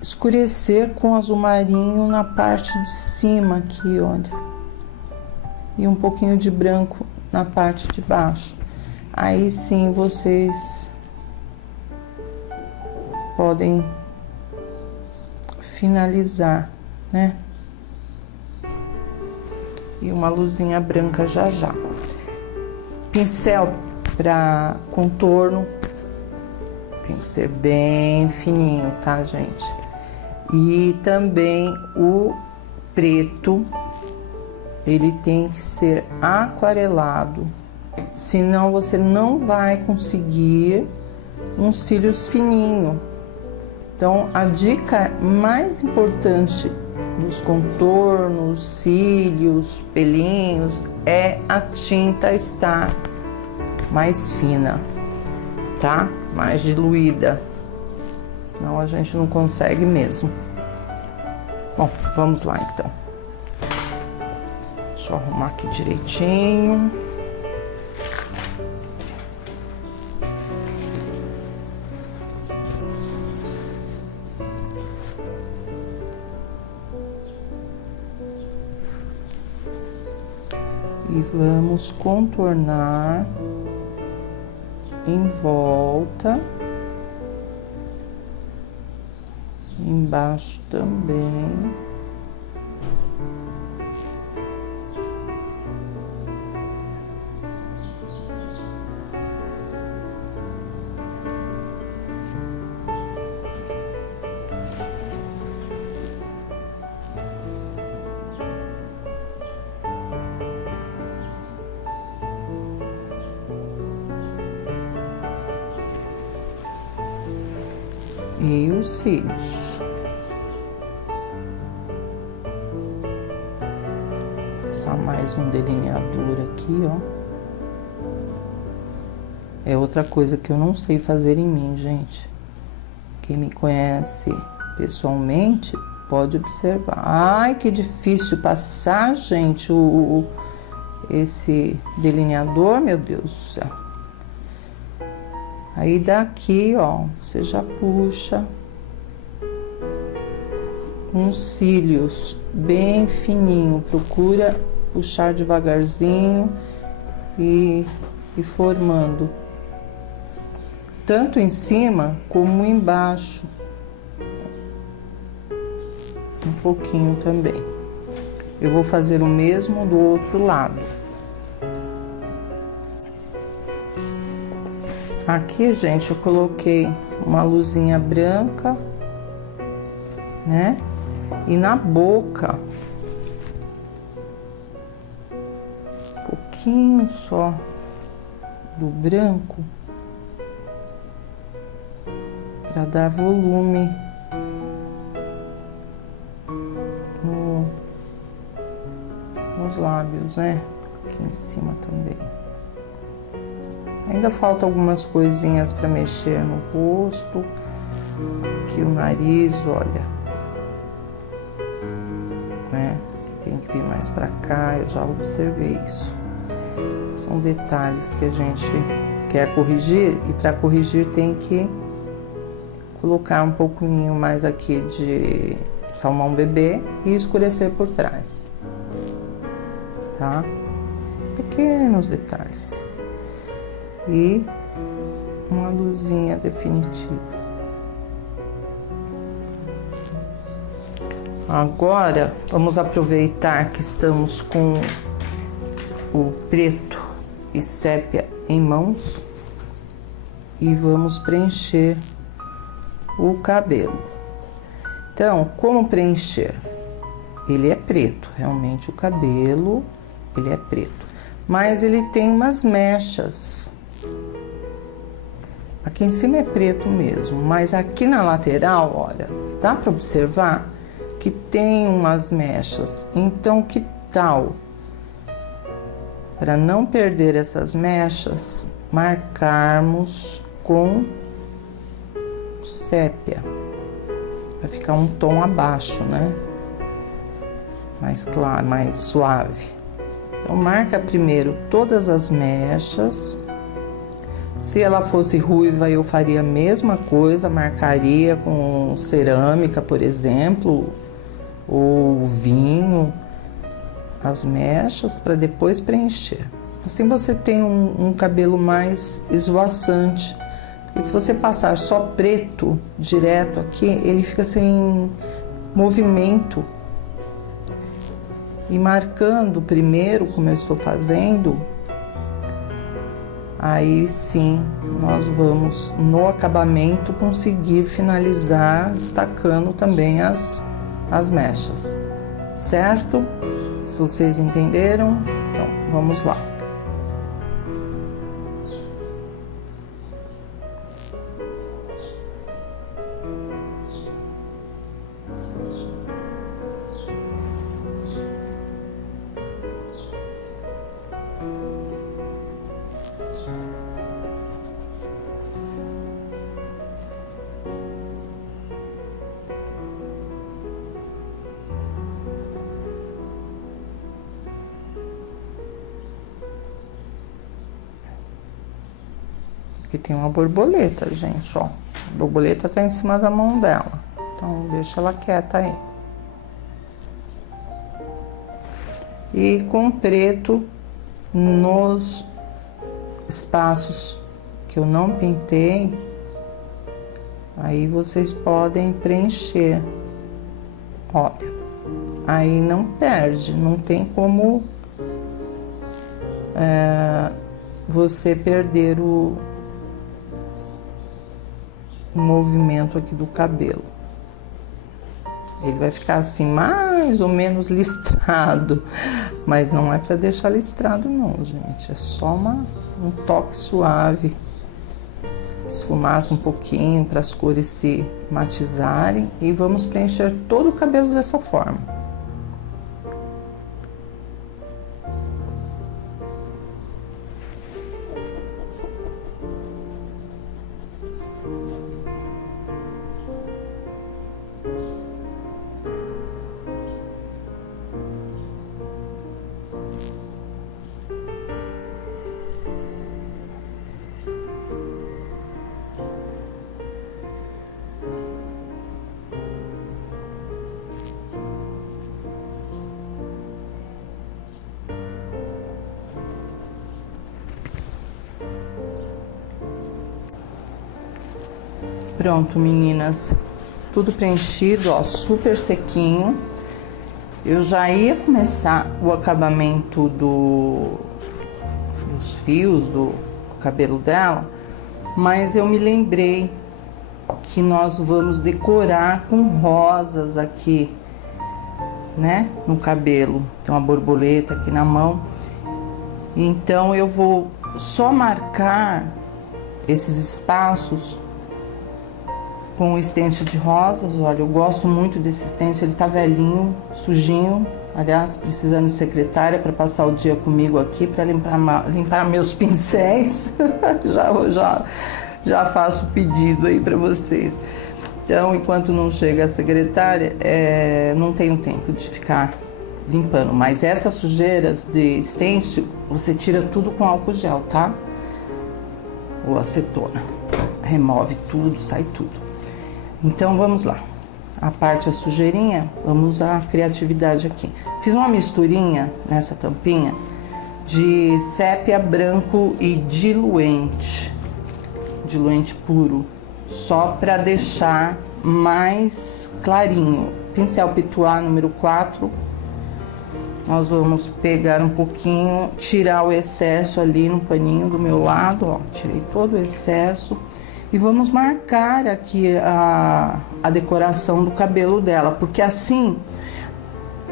escurecer com azul marinho na parte de cima aqui, olha. E um pouquinho de branco na parte de baixo. Aí sim vocês podem finalizar, né? E uma luzinha branca já já. Pincel para contorno tem que ser bem fininho, tá, gente? E também o preto, ele tem que ser aquarelado, senão você não vai conseguir uns cílios fininhos. Então, a dica mais importante dos contornos, cílios, pelinhos, é a tinta estar mais fina, tá? Mais diluída, senão a gente não consegue mesmo. Bom, vamos lá então. Deixa eu arrumar aqui direitinho. E vamos contornar em volta, embaixo também. E os cílios. Passar mais um delineador aqui, ó. É outra coisa que eu não sei fazer em mim, gente. Quem me conhece pessoalmente pode observar. Ai, que difícil passar, gente, esse delineador, meu Deus do céu. Aí daqui, ó, você já puxa uns cílios bem fininho. Procura puxar devagarzinho e formando tanto em cima como embaixo. Um pouquinho também. Eu vou fazer o mesmo do outro lado. Aqui, gente, eu coloquei uma luzinha branca, né? E na boca, um pouquinho só do branco, para dar volume nos lábios, né? Aqui em cima também. Ainda falta algumas coisinhas para mexer no rosto. Aqui o nariz, olha, né? Tem que vir mais para cá, eu já observei isso. São detalhes que a gente quer corrigir e para corrigir tem que colocar um pouquinho mais aqui de salmão bebê e escurecer por trás, tá? Pequenos detalhes. E uma luzinha definitiva. Agora, vamos aproveitar que estamos com o preto e sépia em mãos e vamos preencher o cabelo. Então, como preencher? Ele é preto, realmente o cabelo, ele é preto, mas ele tem umas mechas. Aqui em cima é preto mesmo, mas aqui na lateral, olha, dá para observar que tem umas mechas. Então, que tal, para não perder essas mechas, marcarmos com sépia? Vai ficar um tom abaixo, né? Mais claro, mais suave. Então, marca primeiro todas as mechas. Se ela fosse ruiva, eu faria a mesma coisa, marcaria com cerâmica, por exemplo, ou vinho, as mechas, para depois preencher. Assim você tem um cabelo mais esvoaçante. Porque se você passar só preto direto aqui, ele fica sem movimento. E marcando primeiro, como eu estou fazendo, aí sim nós vamos no acabamento conseguir finalizar destacando também as mechas, certo? Se vocês entenderam, então vamos lá. Aqui tem uma borboleta, gente, ó. A borboleta tá em cima da mão dela. Então, deixa ela quieta aí. E com preto nos espaços que eu não pintei, aí vocês podem preencher. Olha, aí não perde, não tem como você perder o movimento aqui do cabelo. Ele vai ficar assim mais ou menos listrado, mas não é para deixar listrado não, gente, é só um toque suave, esfumaça um pouquinho para as cores se matizarem e vamos preencher todo o cabelo dessa forma. Pronto, meninas, tudo preenchido, ó, super sequinho. Eu já ia começar o acabamento dos fios do cabelo dela, mas eu me lembrei que nós vamos decorar com rosas aqui, né, no cabelo. Tem uma borboleta aqui na mão, então eu vou só marcar esses espaços com o stencil de rosas. Olha, eu gosto muito desse stencil, ele tá velhinho, sujinho, aliás, precisando de secretária para passar o dia comigo aqui, para limpar meus pincéis. já faço pedido aí para vocês. Então, enquanto não chega a secretária, não tenho tempo de ficar limpando, mas essas sujeiras de stencil, você tira tudo com álcool gel, tá? Ou acetona. Remove tudo, sai tudo. Então, vamos lá. A parte a sujeirinha, vamos à criatividade aqui. Fiz uma misturinha nessa tampinha de sépia, branco e diluente puro, só para deixar mais clarinho. Pincel Pituá número 4. Nós vamos pegar um pouquinho, tirar o excesso ali no paninho do meu lado, ó. Tirei todo o excesso. E vamos marcar aqui a decoração do cabelo dela, porque assim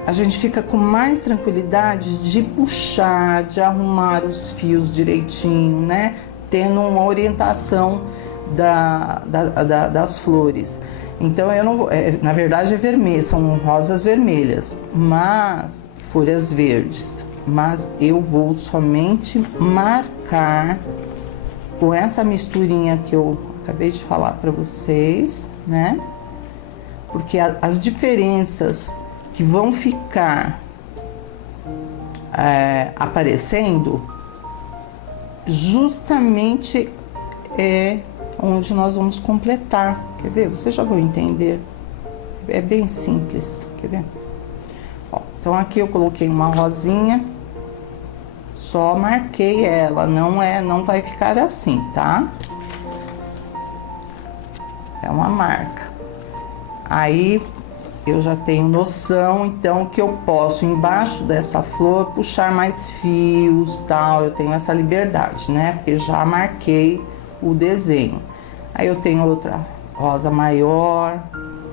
a gente fica com mais tranquilidade de puxar, de arrumar os fios direitinho, né? Tendo uma orientação das flores. Então eu não vou, na verdade é vermelho, são rosas vermelhas, mas folhas verdes. Mas eu vou somente marcar com essa misturinha que eu acabei de falar para vocês, né? Porque as diferenças que vão ficar aparecendo justamente é onde nós vamos completar. Quer ver? Vocês já vão entender. É bem simples. Quer ver? Ó, então aqui eu coloquei uma rosinha, só marquei ela, não vai ficar assim, tá? É uma marca. Aí eu já tenho noção, então, que eu posso, embaixo dessa flor, puxar mais fios, tal. Eu tenho essa liberdade, né? Porque já marquei o desenho. Aí eu tenho outra rosa maior,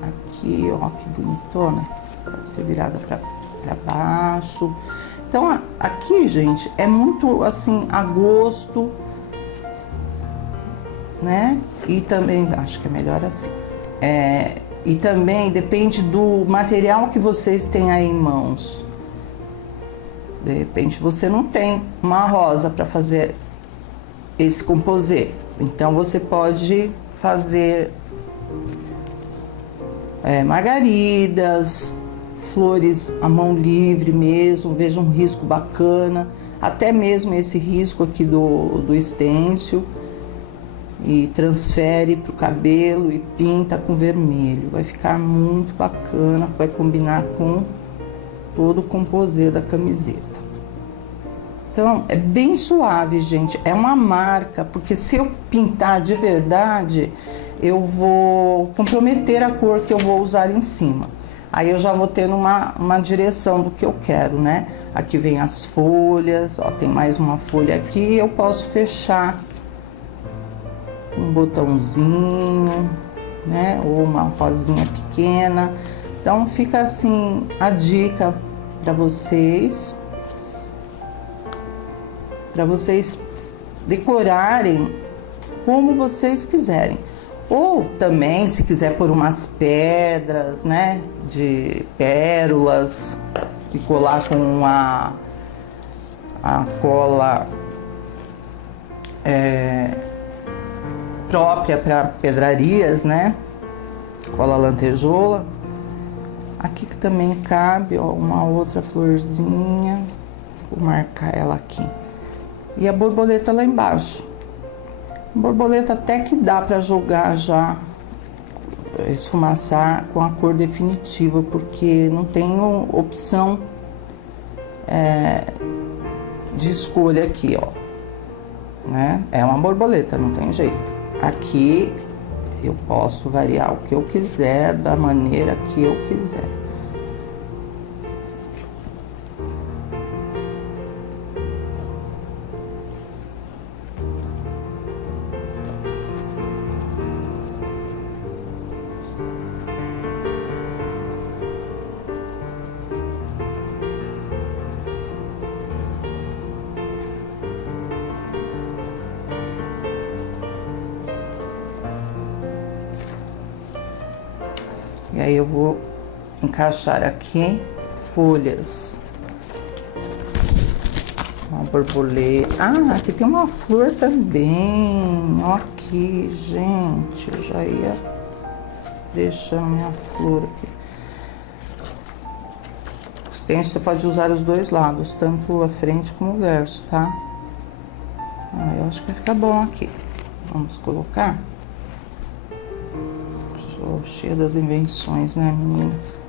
aqui, ó, que bonitona. Vai ser virada pra baixo. Então, aqui, gente, é muito, assim, a gosto, né? E também, acho que é melhor assim. E também depende do material que vocês têm aí em mãos. De repente você não tem uma rosa para fazer esse composê. Então você pode fazer margaridas, flores à mão livre mesmo, veja um risco bacana. Até mesmo esse risco aqui do estêncil. E transfere pro cabelo e pinta com vermelho. Vai ficar muito bacana, vai combinar com todo o composê da camiseta. Então, é bem suave, gente. É uma marca, porque se eu pintar de verdade, eu vou comprometer a cor que eu vou usar em cima. Aí eu já vou tendo uma direção do que eu quero, né? Aqui vem as folhas, ó, tem mais uma folha aqui, eu posso fechar um botãozinho, né? Ou uma rosinha pequena. Então fica assim a dica para vocês decorarem como vocês quiserem. Ou também, se quiser pôr umas pedras, né? De pérolas e colar com a cola própria para pedrarias, né? Cola lantejoula. Aqui que também cabe, ó, uma outra florzinha. Vou marcar ela aqui. E a borboleta lá embaixo. A borboleta até que dá para jogar já, esfumaçar com a cor definitiva, porque não tenho opção de escolha aqui, ó. Né? É uma borboleta, não tem jeito. Aqui eu posso variar o que eu quiser, da maneira que eu quiser. E aí eu vou encaixar aqui folhas. Uma borboleta. Ah, aqui tem uma flor também. Ó aqui, gente. Eu já ia deixando minha flor aqui. O stencil você pode usar os dois lados, tanto a frente como o verso, tá? Ah, eu acho que vai ficar bom aqui. Vamos colocar. Sou cheia das invenções, né, meninas?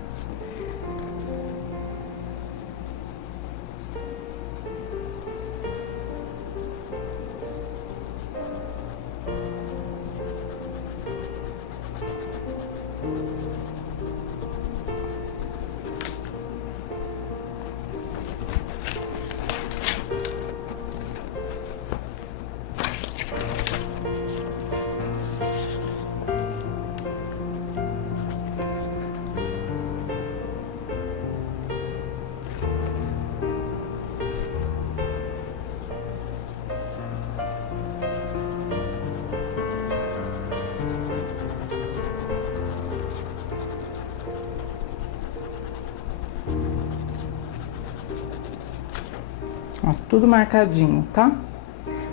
Ó, tudo marcadinho, tá?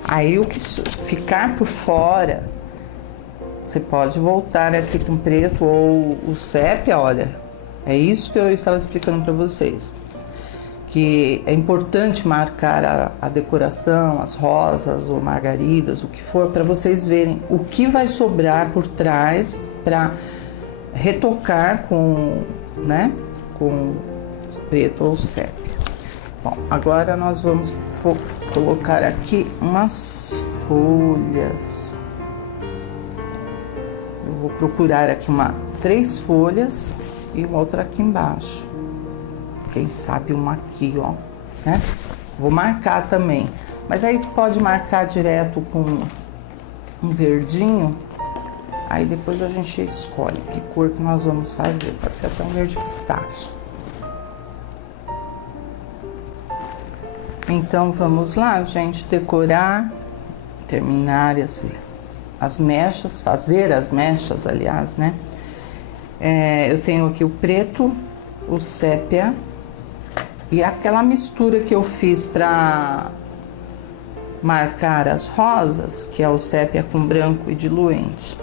Aí o que ficar por fora, você pode voltar aqui com preto ou o sépia, olha. É isso que eu estava explicando para vocês. Que é importante marcar a decoração, as rosas ou margaridas, o que for, para vocês verem o que vai sobrar por trás para retocar com, né, com preto ou sépia. Bom, agora nós vamos colocar aqui umas folhas. Eu vou procurar aqui 3 folhas e outra aqui embaixo. Quem sabe uma aqui, ó, né? Vou marcar também, mas aí pode marcar direto com um verdinho, aí depois a gente escolhe que cor que nós vamos fazer, pode ser até um verde pistache. Então vamos lá, gente, decorar, terminar as mechas, fazer as mechas, aliás, né? Eu tenho aqui o preto, o sépia e aquela mistura que eu fiz para marcar as rosas, que é o sépia com branco e diluente,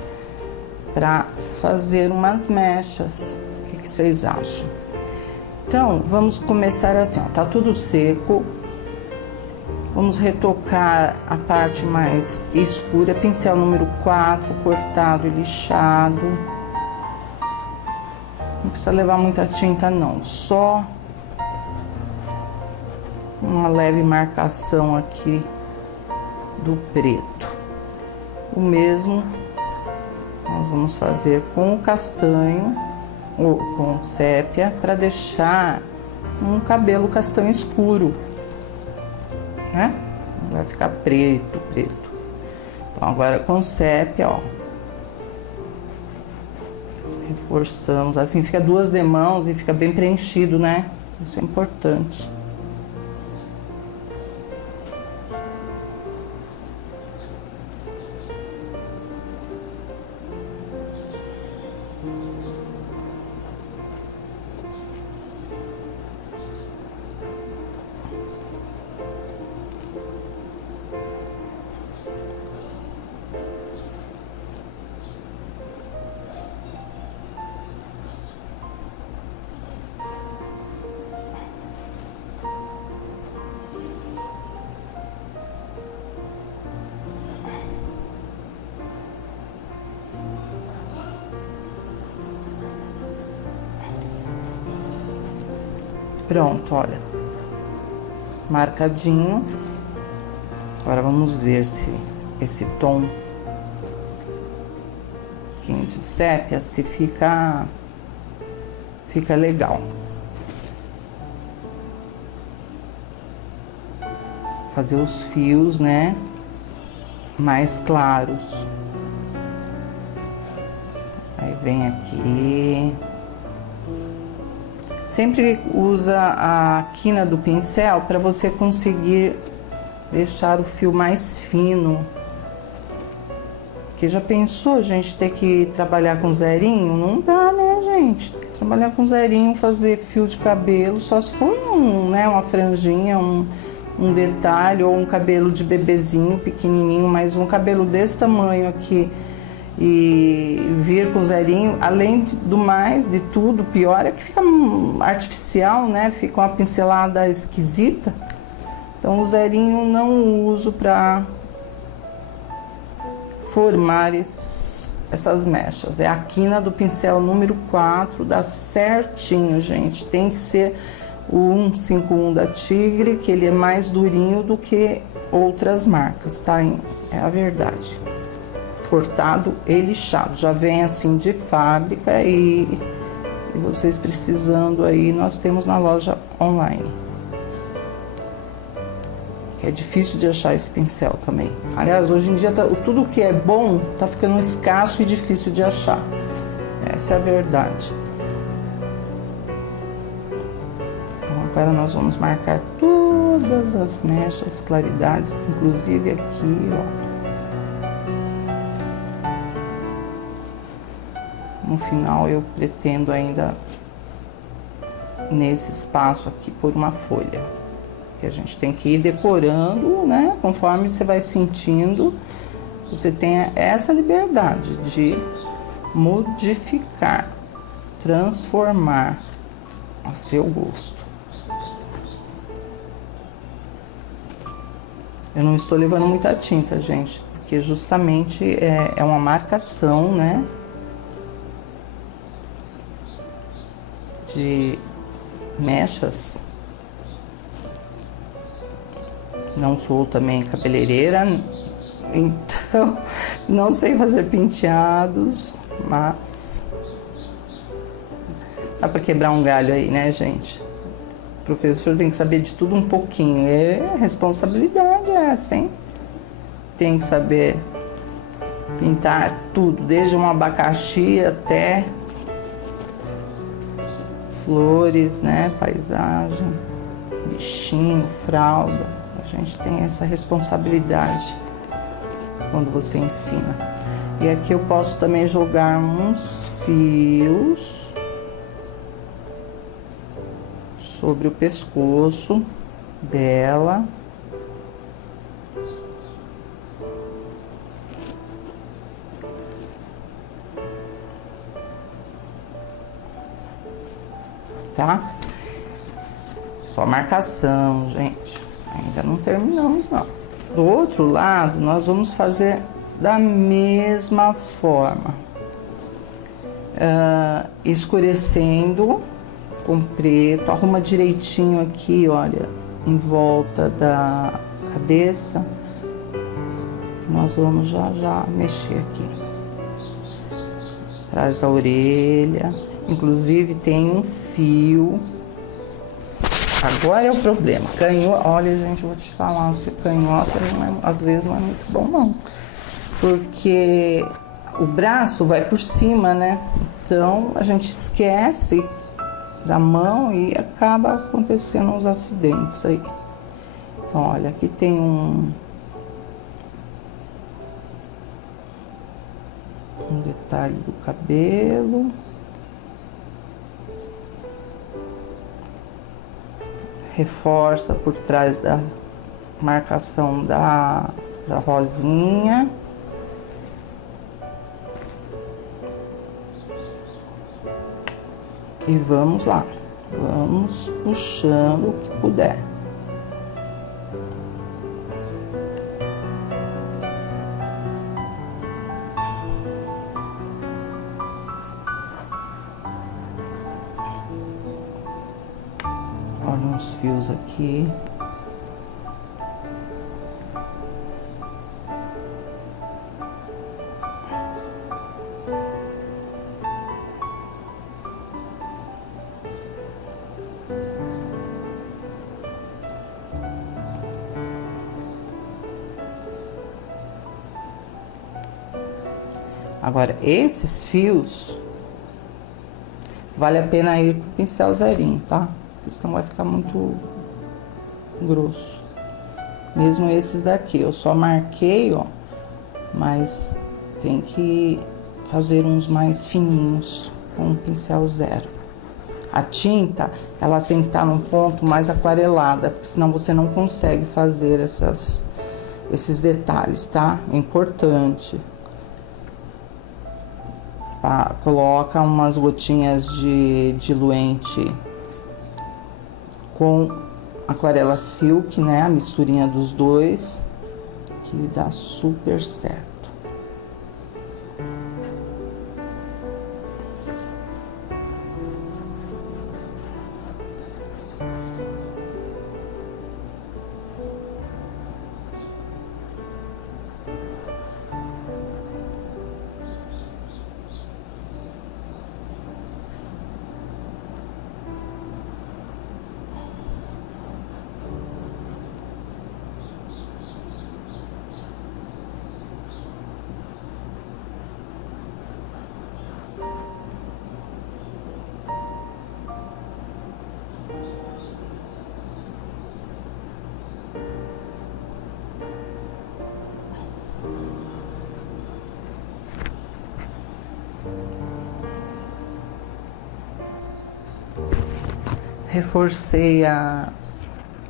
para fazer umas mechas. O que vocês acham? Então, vamos começar assim, ó, tá tudo seco. Vamos retocar a parte mais escura, pincel número 4, cortado e lixado. Não precisa levar muita tinta não, só uma leve marcação aqui do preto. O mesmo nós vamos fazer com o castanho ou com sépia para deixar um cabelo castanho escuro, né? Não vai ficar preto. Então agora com sépia, ó, reforçamos, assim fica duas demãos e fica bem preenchido, né? Isso é importante. Pronto, olha, marcadinho. Agora vamos ver se esse tom de sépia se fica legal. Fazer os fios, né, mais claros. Aí vem aqui. Sempre usa a quina do pincel para você conseguir deixar o fio mais fino. Porque já pensou, gente, ter que trabalhar com zerinho? Não dá, né, gente? Trabalhar com zerinho, fazer fio de cabelo, só se for uma franjinha, um detalhe, ou um cabelo de bebezinho pequenininho, mas um cabelo desse tamanho aqui e vir com zerinho, além do mais, de tudo, pior é que fica artificial, né? Fica uma pincelada esquisita. Então o zerinho não uso para formar essas mechas. É a quina do pincel número 4, dá certinho, gente. Tem que ser o 151 da Tigre, que ele é mais durinho do que outras marcas, tá? É a verdade. Cortado e lixado, já vem assim de fábrica e vocês precisando aí, nós temos na loja online. Que é difícil de achar esse pincel também. Aliás, hoje em dia tudo que é bom tá ficando escasso e difícil de achar. Essa é a verdade. Então agora nós vamos marcar todas as mechas, claridades, inclusive aqui, ó. No final eu pretendo ainda nesse espaço aqui pôr uma folha, que a gente tem que ir decorando, né? Conforme você vai sentindo, você tem essa liberdade de modificar, transformar a seu gosto. Eu não estou levando muita tinta, gente, porque justamente é uma marcação, né? De mechas. Não sou também cabeleireira, então não sei fazer penteados, mas Dá pra quebrar um galho aí, né, gente? O professor tem que saber de tudo um pouquinho. É responsabilidade essa, hein? Tem que saber pintar tudo, desde um abacaxi até flores, né? Paisagem, bichinho, fralda. A gente tem essa responsabilidade quando você ensina. E aqui eu posso também jogar uns fios sobre o pescoço dela. Tá? Só marcação, gente. Ainda não terminamos, não. Do outro lado, nós vamos fazer da mesma forma. Escurecendo com preto. Arruma direitinho aqui, olha, em volta da cabeça. Nós vamos já mexer aqui. Atrás da orelha. Inclusive tem um fio. Agora é o problema. Canhota, olha, gente, eu vou te falar, se canhota às vezes não é muito bom, não. Porque o braço vai por cima, né? Então a gente esquece da mão e acaba acontecendo uns acidentes aí. Então, olha, aqui tem um detalhe do cabelo. Reforça por trás da marcação da rosinha. E vamos lá, vamos puxando o que puder. Olha uns fios aqui. Agora, esses fios, vale a pena ir com o pincel zerinho, tá? Porque senão vai ficar muito grosso. Mesmo esses daqui, eu só marquei, ó, mas tem que fazer uns mais fininhos com o pincel zero. A tinta, ela tem que estar num ponto mais aquarelada, porque senão você não consegue fazer esses detalhes, tá? É importante. Coloca umas gotinhas de diluente com aquarela silk, né? A misturinha dos dois, que dá super certo. Reforcei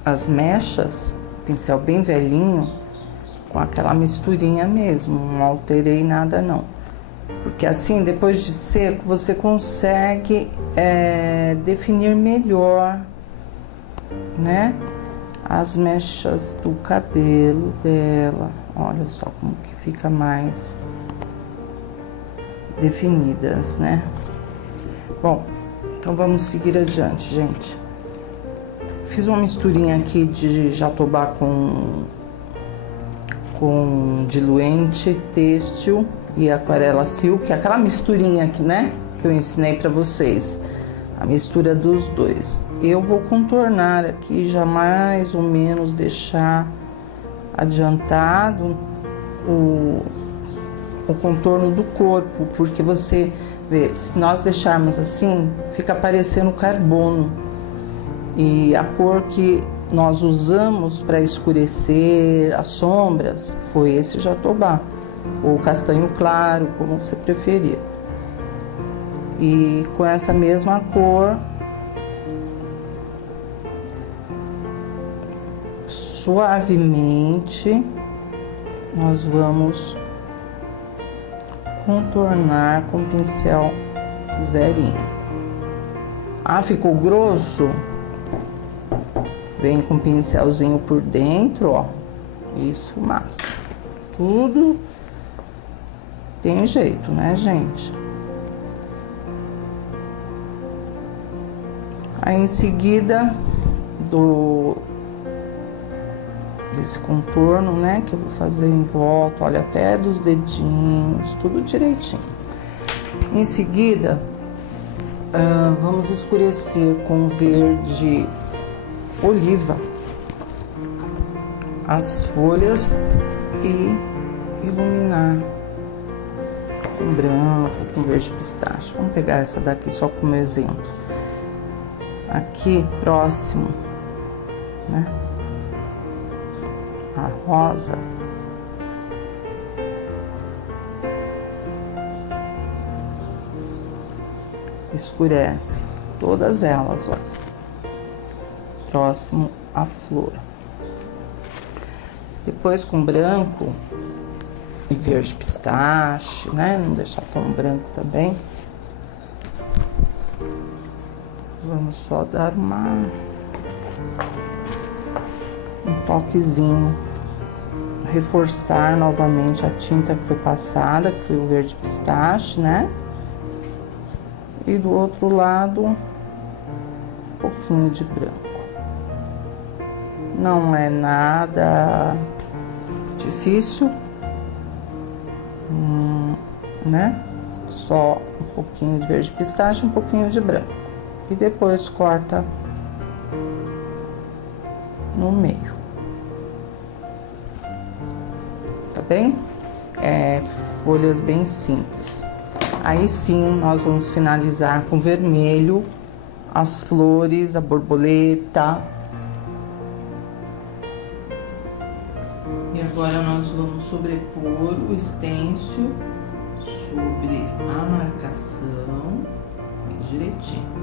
as mechas, pincel bem velhinho, com aquela misturinha mesmo, não alterei nada não. Porque assim, depois de seco, você consegue definir melhor, né? As mechas do cabelo dela. Olha só como que fica mais definidas, né? Bom, então vamos seguir adiante, gente. Fiz uma misturinha aqui de jatobá com diluente têxtil e aquarela silk, aquela misturinha aqui, né, que eu ensinei pra vocês. A a mistura dos dois. Eu vou contornar aqui, já mais ou menos deixar adiantado o contorno do corpo, porque você vê, se nós deixarmos assim, fica parecendo carbono. E a cor que nós usamos para escurecer as sombras foi esse jatobá, ou castanho claro, como você preferir. E com essa mesma cor, suavemente, nós vamos contornar com o pincel zerinho. Ah, ficou grosso? Vem com o pincelzinho por dentro, ó, e esfumaça. Tudo tem jeito, né, gente? Aí em seguida desse contorno, né, que eu vou fazer em volta, olha, até dos dedinhos, tudo direitinho. Em seguida, vamos escurecer com verde oliva as folhas e iluminar com branco, com verde pistache. Vamos pegar essa daqui só como exemplo. Aqui próximo, né, a rosa, escurece todas elas, ó, próximo à flor. Depois com branco e verde pistache, né, não deixar tão branco também. Vamos só dar um toquezinho, reforçar novamente a tinta que foi passada, que foi o verde pistache, né? E do outro lado, um pouquinho de branco. Não é nada difícil, né? Só um pouquinho de verde pistache, um pouquinho de branco. E depois corta no meio. Tá bem? Folhas bem simples. Aí sim, nós vamos finalizar com vermelho as flores, a borboleta. E agora nós vamos sobrepor o stencil sobre a marcação direitinho.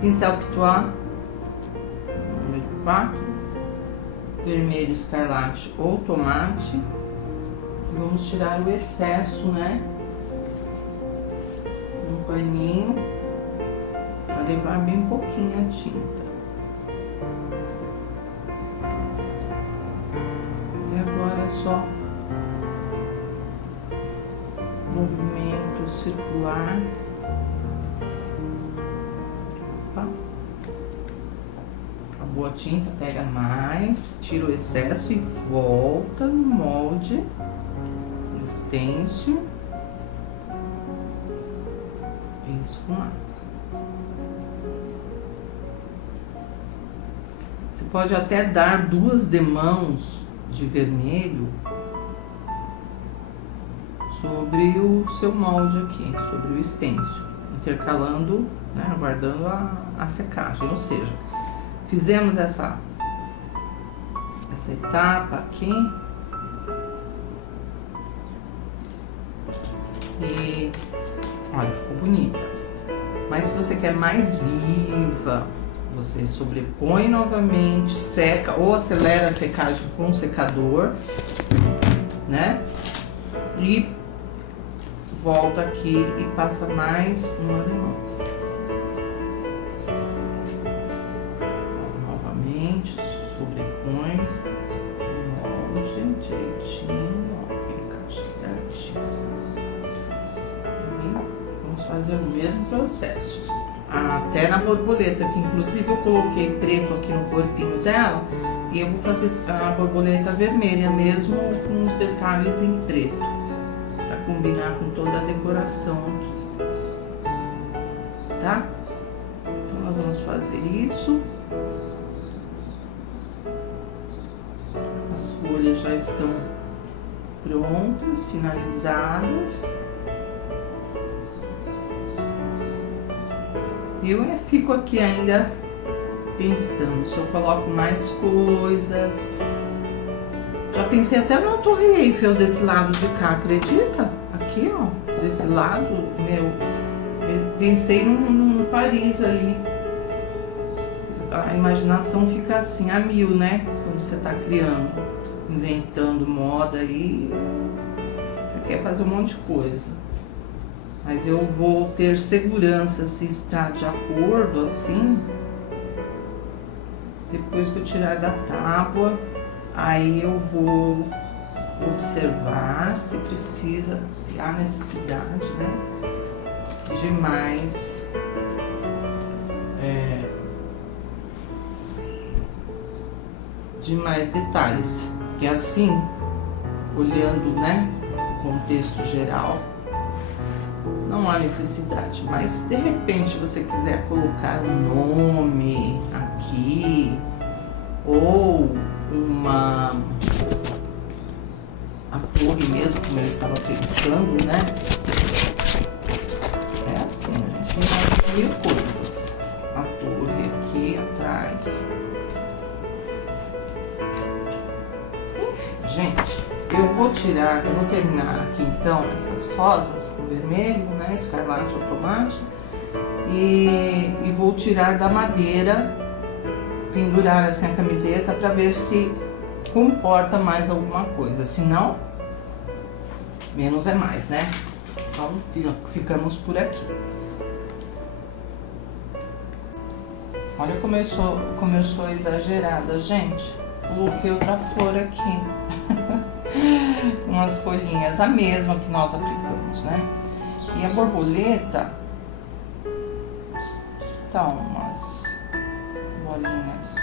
Pincel Pistoia, número 4, vermelho escarlate ou tomate. E vamos tirar o excesso, né? Um paninho para levar bem pouquinho a tinta. E agora é só movimento circular. Acabou a tinta, pega mais, tira o excesso e volta no molde do stencil e esfumaça. Você pode até dar 2 demãos de vermelho sobre o seu molde aqui, sobre o stencil, intercalando, né, aguardando a secagem, ou seja, fizemos essa etapa aqui e olha, ficou bonita. Mas se você quer mais viva, você sobrepõe novamente, seca ou acelera a secagem com o secador, né? E volta aqui e passa mais um alemão. Novamente, sobrepõe o molde direitinho, ó, encaixa certinho. E vamos fazer o mesmo processo. Até na borboleta, que inclusive eu coloquei preto aqui no corpinho dela, e eu vou fazer a borboleta vermelha mesmo, com os detalhes em preto, para combinar com toda a decoração aqui. tá? Então nós vamos fazer isso. As folhas já estão prontas, finalizadas. Eu fico aqui ainda pensando se eu coloco mais coisas. Já pensei até na Torre Eiffel desse lado de cá, acredita? Aqui, ó, desse lado, meu, pensei no Paris ali. A imaginação fica assim, a mil, né? Quando você tá criando, inventando moda aí, você quer fazer um monte de coisa. Mas eu vou ter segurança se está de acordo assim, depois que eu tirar da tábua, aí eu vou observar se precisa, se há necessidade, né, de mais detalhes, que assim, olhando, né, o contexto geral, não há necessidade, mas de repente você quiser colocar um nome aqui ou a torre mesmo, como eu estava pensando, né? É assim, a gente tem mil coisas. A torre aqui atrás. Enfim, gente. Eu vou terminar aqui então essas rosas com vermelho, né, escarlate ou tomate, e vou tirar da madeira, pendurar assim a camiseta para ver se comporta mais alguma coisa, se não, menos é mais, né? Então ficamos por aqui. Olha como eu sou exagerada, gente. Coloquei outra flor aqui. Umas folhinhas, a mesma que nós aplicamos, né? E a borboleta tá umas bolinhas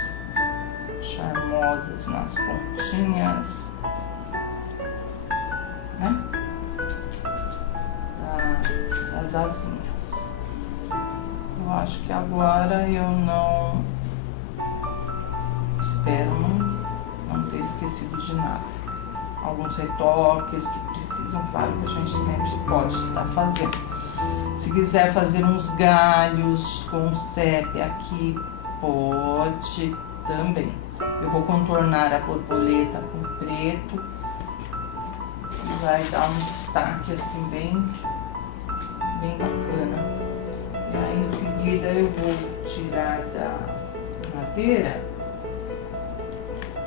charmosas nas pontinhas, né? Das asinhas. Eu acho que agora eu não espero não ter esquecido de nada. Alguns retoques que precisam, claro que a gente sempre pode estar fazendo. Se quiser fazer uns galhos com sépia aqui, pode também. Eu vou contornar a borboleta com preto e vai dar um destaque assim bem bacana. E aí em seguida eu vou tirar da madeira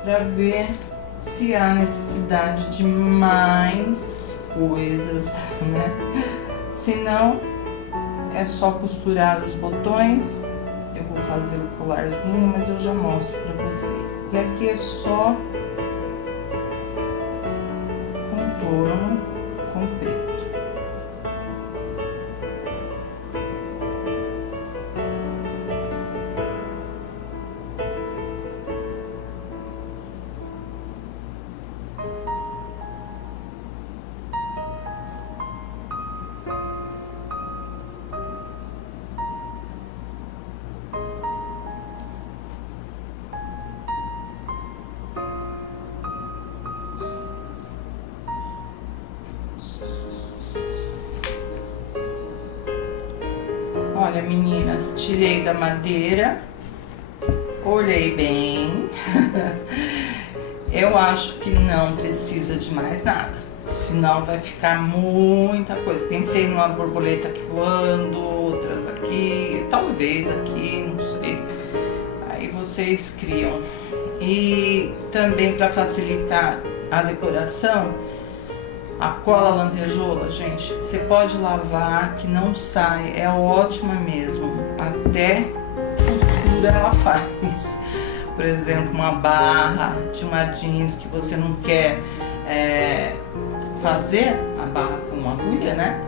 para ver se há necessidade de mais coisas, né? Se não, é só costurar os botões. Eu vou fazer o colarzinho, mas eu já mostro pra vocês. E aqui é só contorno com preto. Olha, meninas, tirei da madeira, olhei bem. Eu acho que não precisa de mais nada, senão vai ficar muita coisa. Pensei numa borboleta aqui voando, outras aqui, talvez aqui, não sei. Aí vocês criam. E também para facilitar a decoração, a cola lantejola, gente, você pode lavar que não sai, é ótima mesmo, até costura ela faz. Por exemplo, uma barra de uma jeans que você não quer fazer a barra com agulha, né?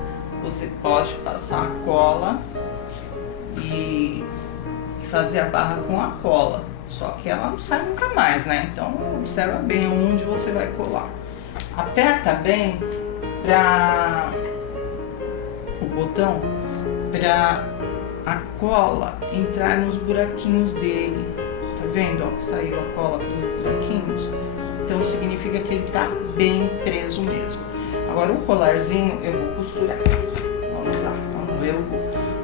Você pode passar a cola e fazer a barra com a cola, só que ela não sai nunca mais, né? Então observa bem onde você vai colar. Aperta bem o botão para a cola entrar nos buraquinhos dele. Tá vendo, ó, que saiu a cola pelos buraquinhos? Então significa que ele tá bem preso mesmo. Agora o colarzinho eu vou costurar. Vamos lá, vamos ver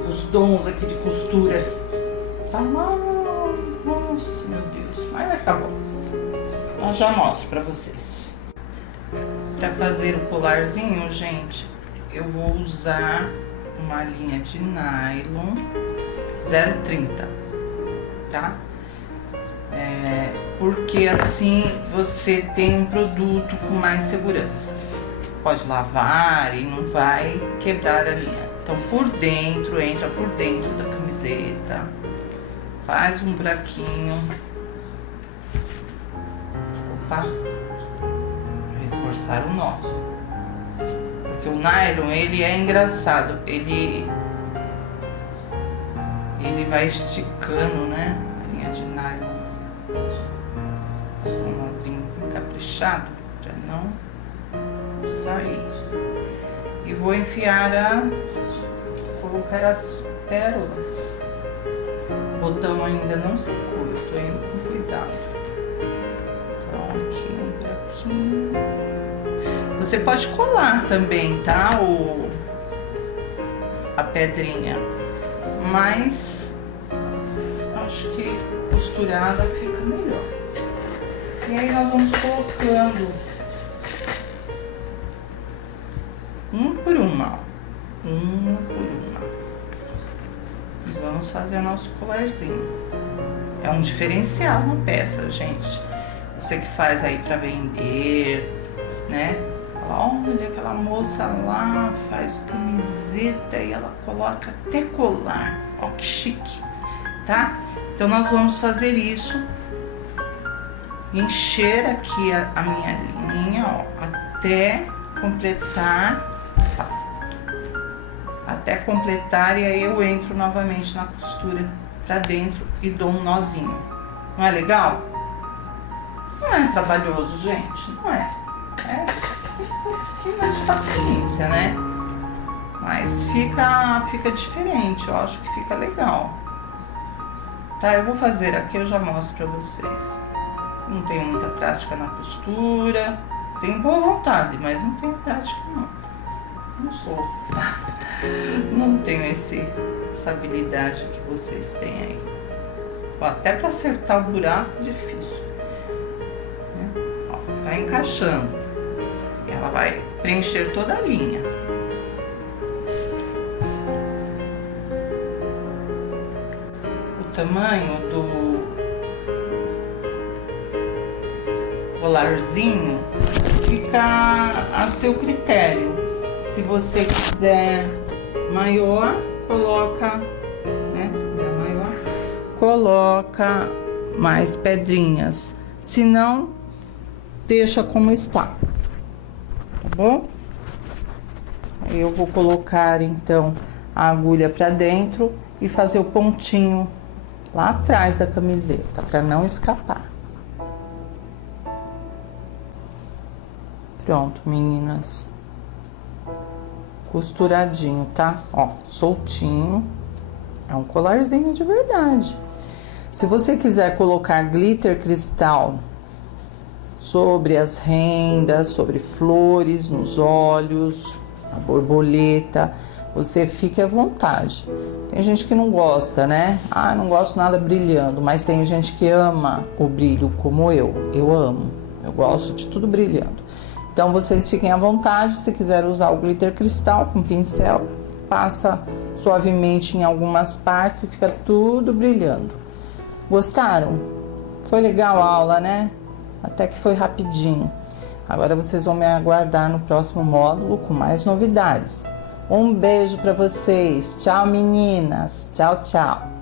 os dons aqui de costura. Tá mal, nossa, meu Deus, mas vai ficar bom. Eu já mostro pra vocês. Pra fazer o colarzinho, gente, eu vou usar uma linha de nylon 0,30, tá? Porque assim você tem um produto com mais segurança. Pode lavar e não vai quebrar a linha. Então por dentro, entra por dentro da camiseta, faz um buraquinho. Opa, reforçar o nó. Porque o nylon, ele é engraçado, ele vai esticando, né? A linha de nylon. Um nozinho caprichado para não sair. E vou colocar as pérolas. O botão ainda não secou, eu tô indo com cuidado. Então aqui um buraquinho. Você pode colar também, tá? A pedrinha, mas acho que costurada fica melhor. E aí nós vamos colocando uma por uma. E vamos fazer nosso colarzinho. É um diferencial na peça, gente. Você que faz aí pra vender, né? Olha, aquela moça lá faz camiseta e ela coloca até colar. Ó, que chique, tá? Então nós vamos fazer isso. Encher aqui a minha linha, ó, até completar. Até completar, e aí eu entro novamente na costura pra dentro e dou um nozinho. Não é legal? Não é trabalhoso, gente, não é. É um pouquinho de paciência, né? Mas fica diferente, eu acho que fica legal. Tá, eu vou fazer aqui, eu já mostro pra vocês. Não tenho muita prática na costura, tenho boa vontade, mas não tenho prática não. Não sou. Não tenho essa habilidade que vocês têm aí. Até para acertar o buraco é difícil. Né? Ó, vai encaixando. Ela vai preencher toda a linha. O tamanho do colarzinho fica a seu critério. Se você quiser maior, coloca, né? Se quiser maior, coloca mais pedrinhas. Se não, deixa como está. Tá bom? Aí eu vou colocar então a agulha para dentro e fazer o pontinho lá atrás da camiseta para não escapar. Pronto, meninas. Costuradinho, tá? Ó, soltinho. É um colarzinho de verdade. Se você quiser colocar glitter cristal sobre as rendas, sobre flores, nos olhos, a borboleta, você fique à vontade. Tem gente que não gosta, né? Ah, não gosto nada brilhando, mas tem gente que ama o brilho como eu. Eu amo. Eu gosto de tudo brilhando. Então, vocês fiquem à vontade, se quiser usar o glitter cristal com pincel, passa suavemente em algumas partes e fica tudo brilhando. Gostaram? Foi legal a aula, né? Até que foi rapidinho. Agora vocês vão me aguardar no próximo módulo com mais novidades. Um beijo para vocês. Tchau, meninas. Tchau, tchau.